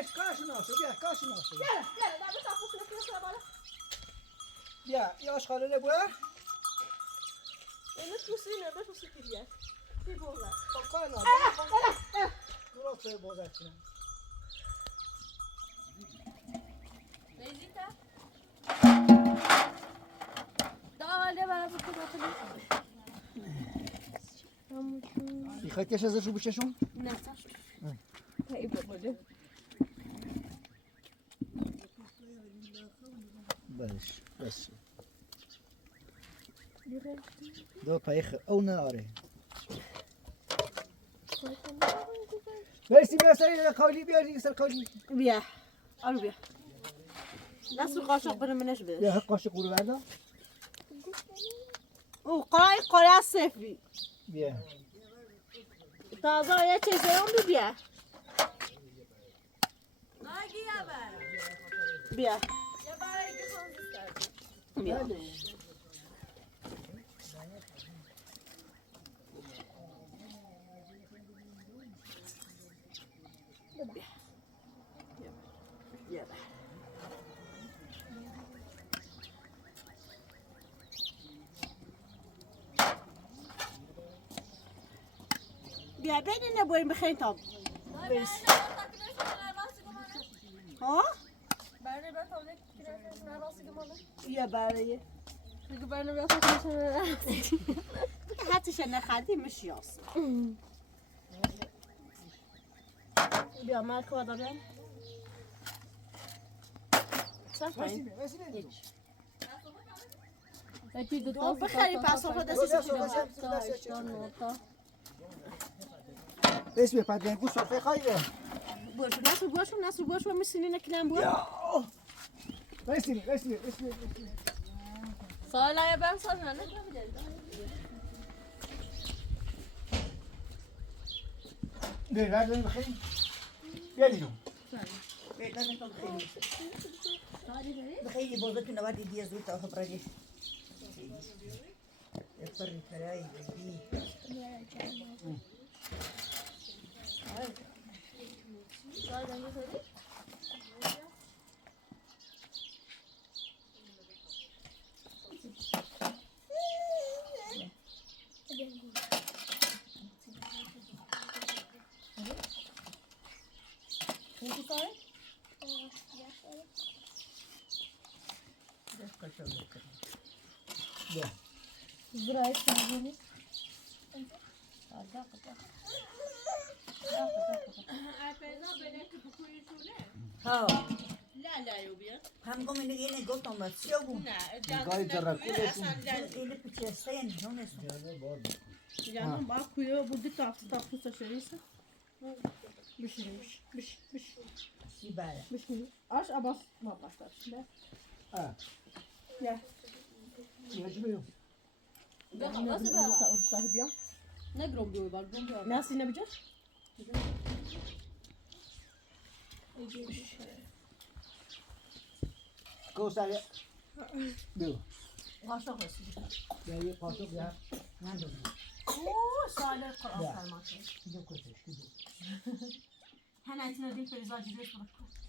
beş karşına olsun bia karşına olsun bia yaş kalene bu Bakayla. Burası bozaçına. Bezita. Dale bana bu kadar. Dikkat yaşa şu bıçaşın. Ne? Hey babacığım. بس دو پایخ او نه آره برسی بیا سری کالی بیاری سر کالی بیا. آرو بیا. Nasıl kaşık bana meneş ver. یا قاشق قورو بردا O qara sefi. بیا Taze ya çeşe onu bia. Bia. Bia. بیا بین نبایم بخیر تام. ها؟ برای برای تابلت کلاس نراسی که ماله. یا برای. دیگه برای برای تابلت نراسی. حتی شن خدی مشیاس. بیا مال کو دارم. برسی تو بخری پس خود اسم پدرین گوش سفره خواهی نسو باش و میسینی نکنم بود. برسی سالای ben sana ne? نه برداریم بخیریم بیا دیگم خیلی بازتون نوردی دیگه زود تا خبری فرق کرایی بی Zırayı sağlayalım. ها لا لا يو بیا. هم قوم اینه گفتم بس چیو بو نه گای ترکولشون اینه پیچستین نونستم Canım bak kuyu burada tatlı saçlarıysa. Bişirmiş. Biş. سی بله Bişmiş. Aç abas başlar şimdi. ها Gel. چی بیرون Nasıl be? Usta bia. Ne grom diyor bak grom diyor. Nasıl ne yapacağız? کوسر بیرون Başla olsun. یا یه پاسخ یا ندارم Oo, Salih Kur'an Ya. fermanı. کدو کتش کدو Hemen içine değil periz acı bir bırak.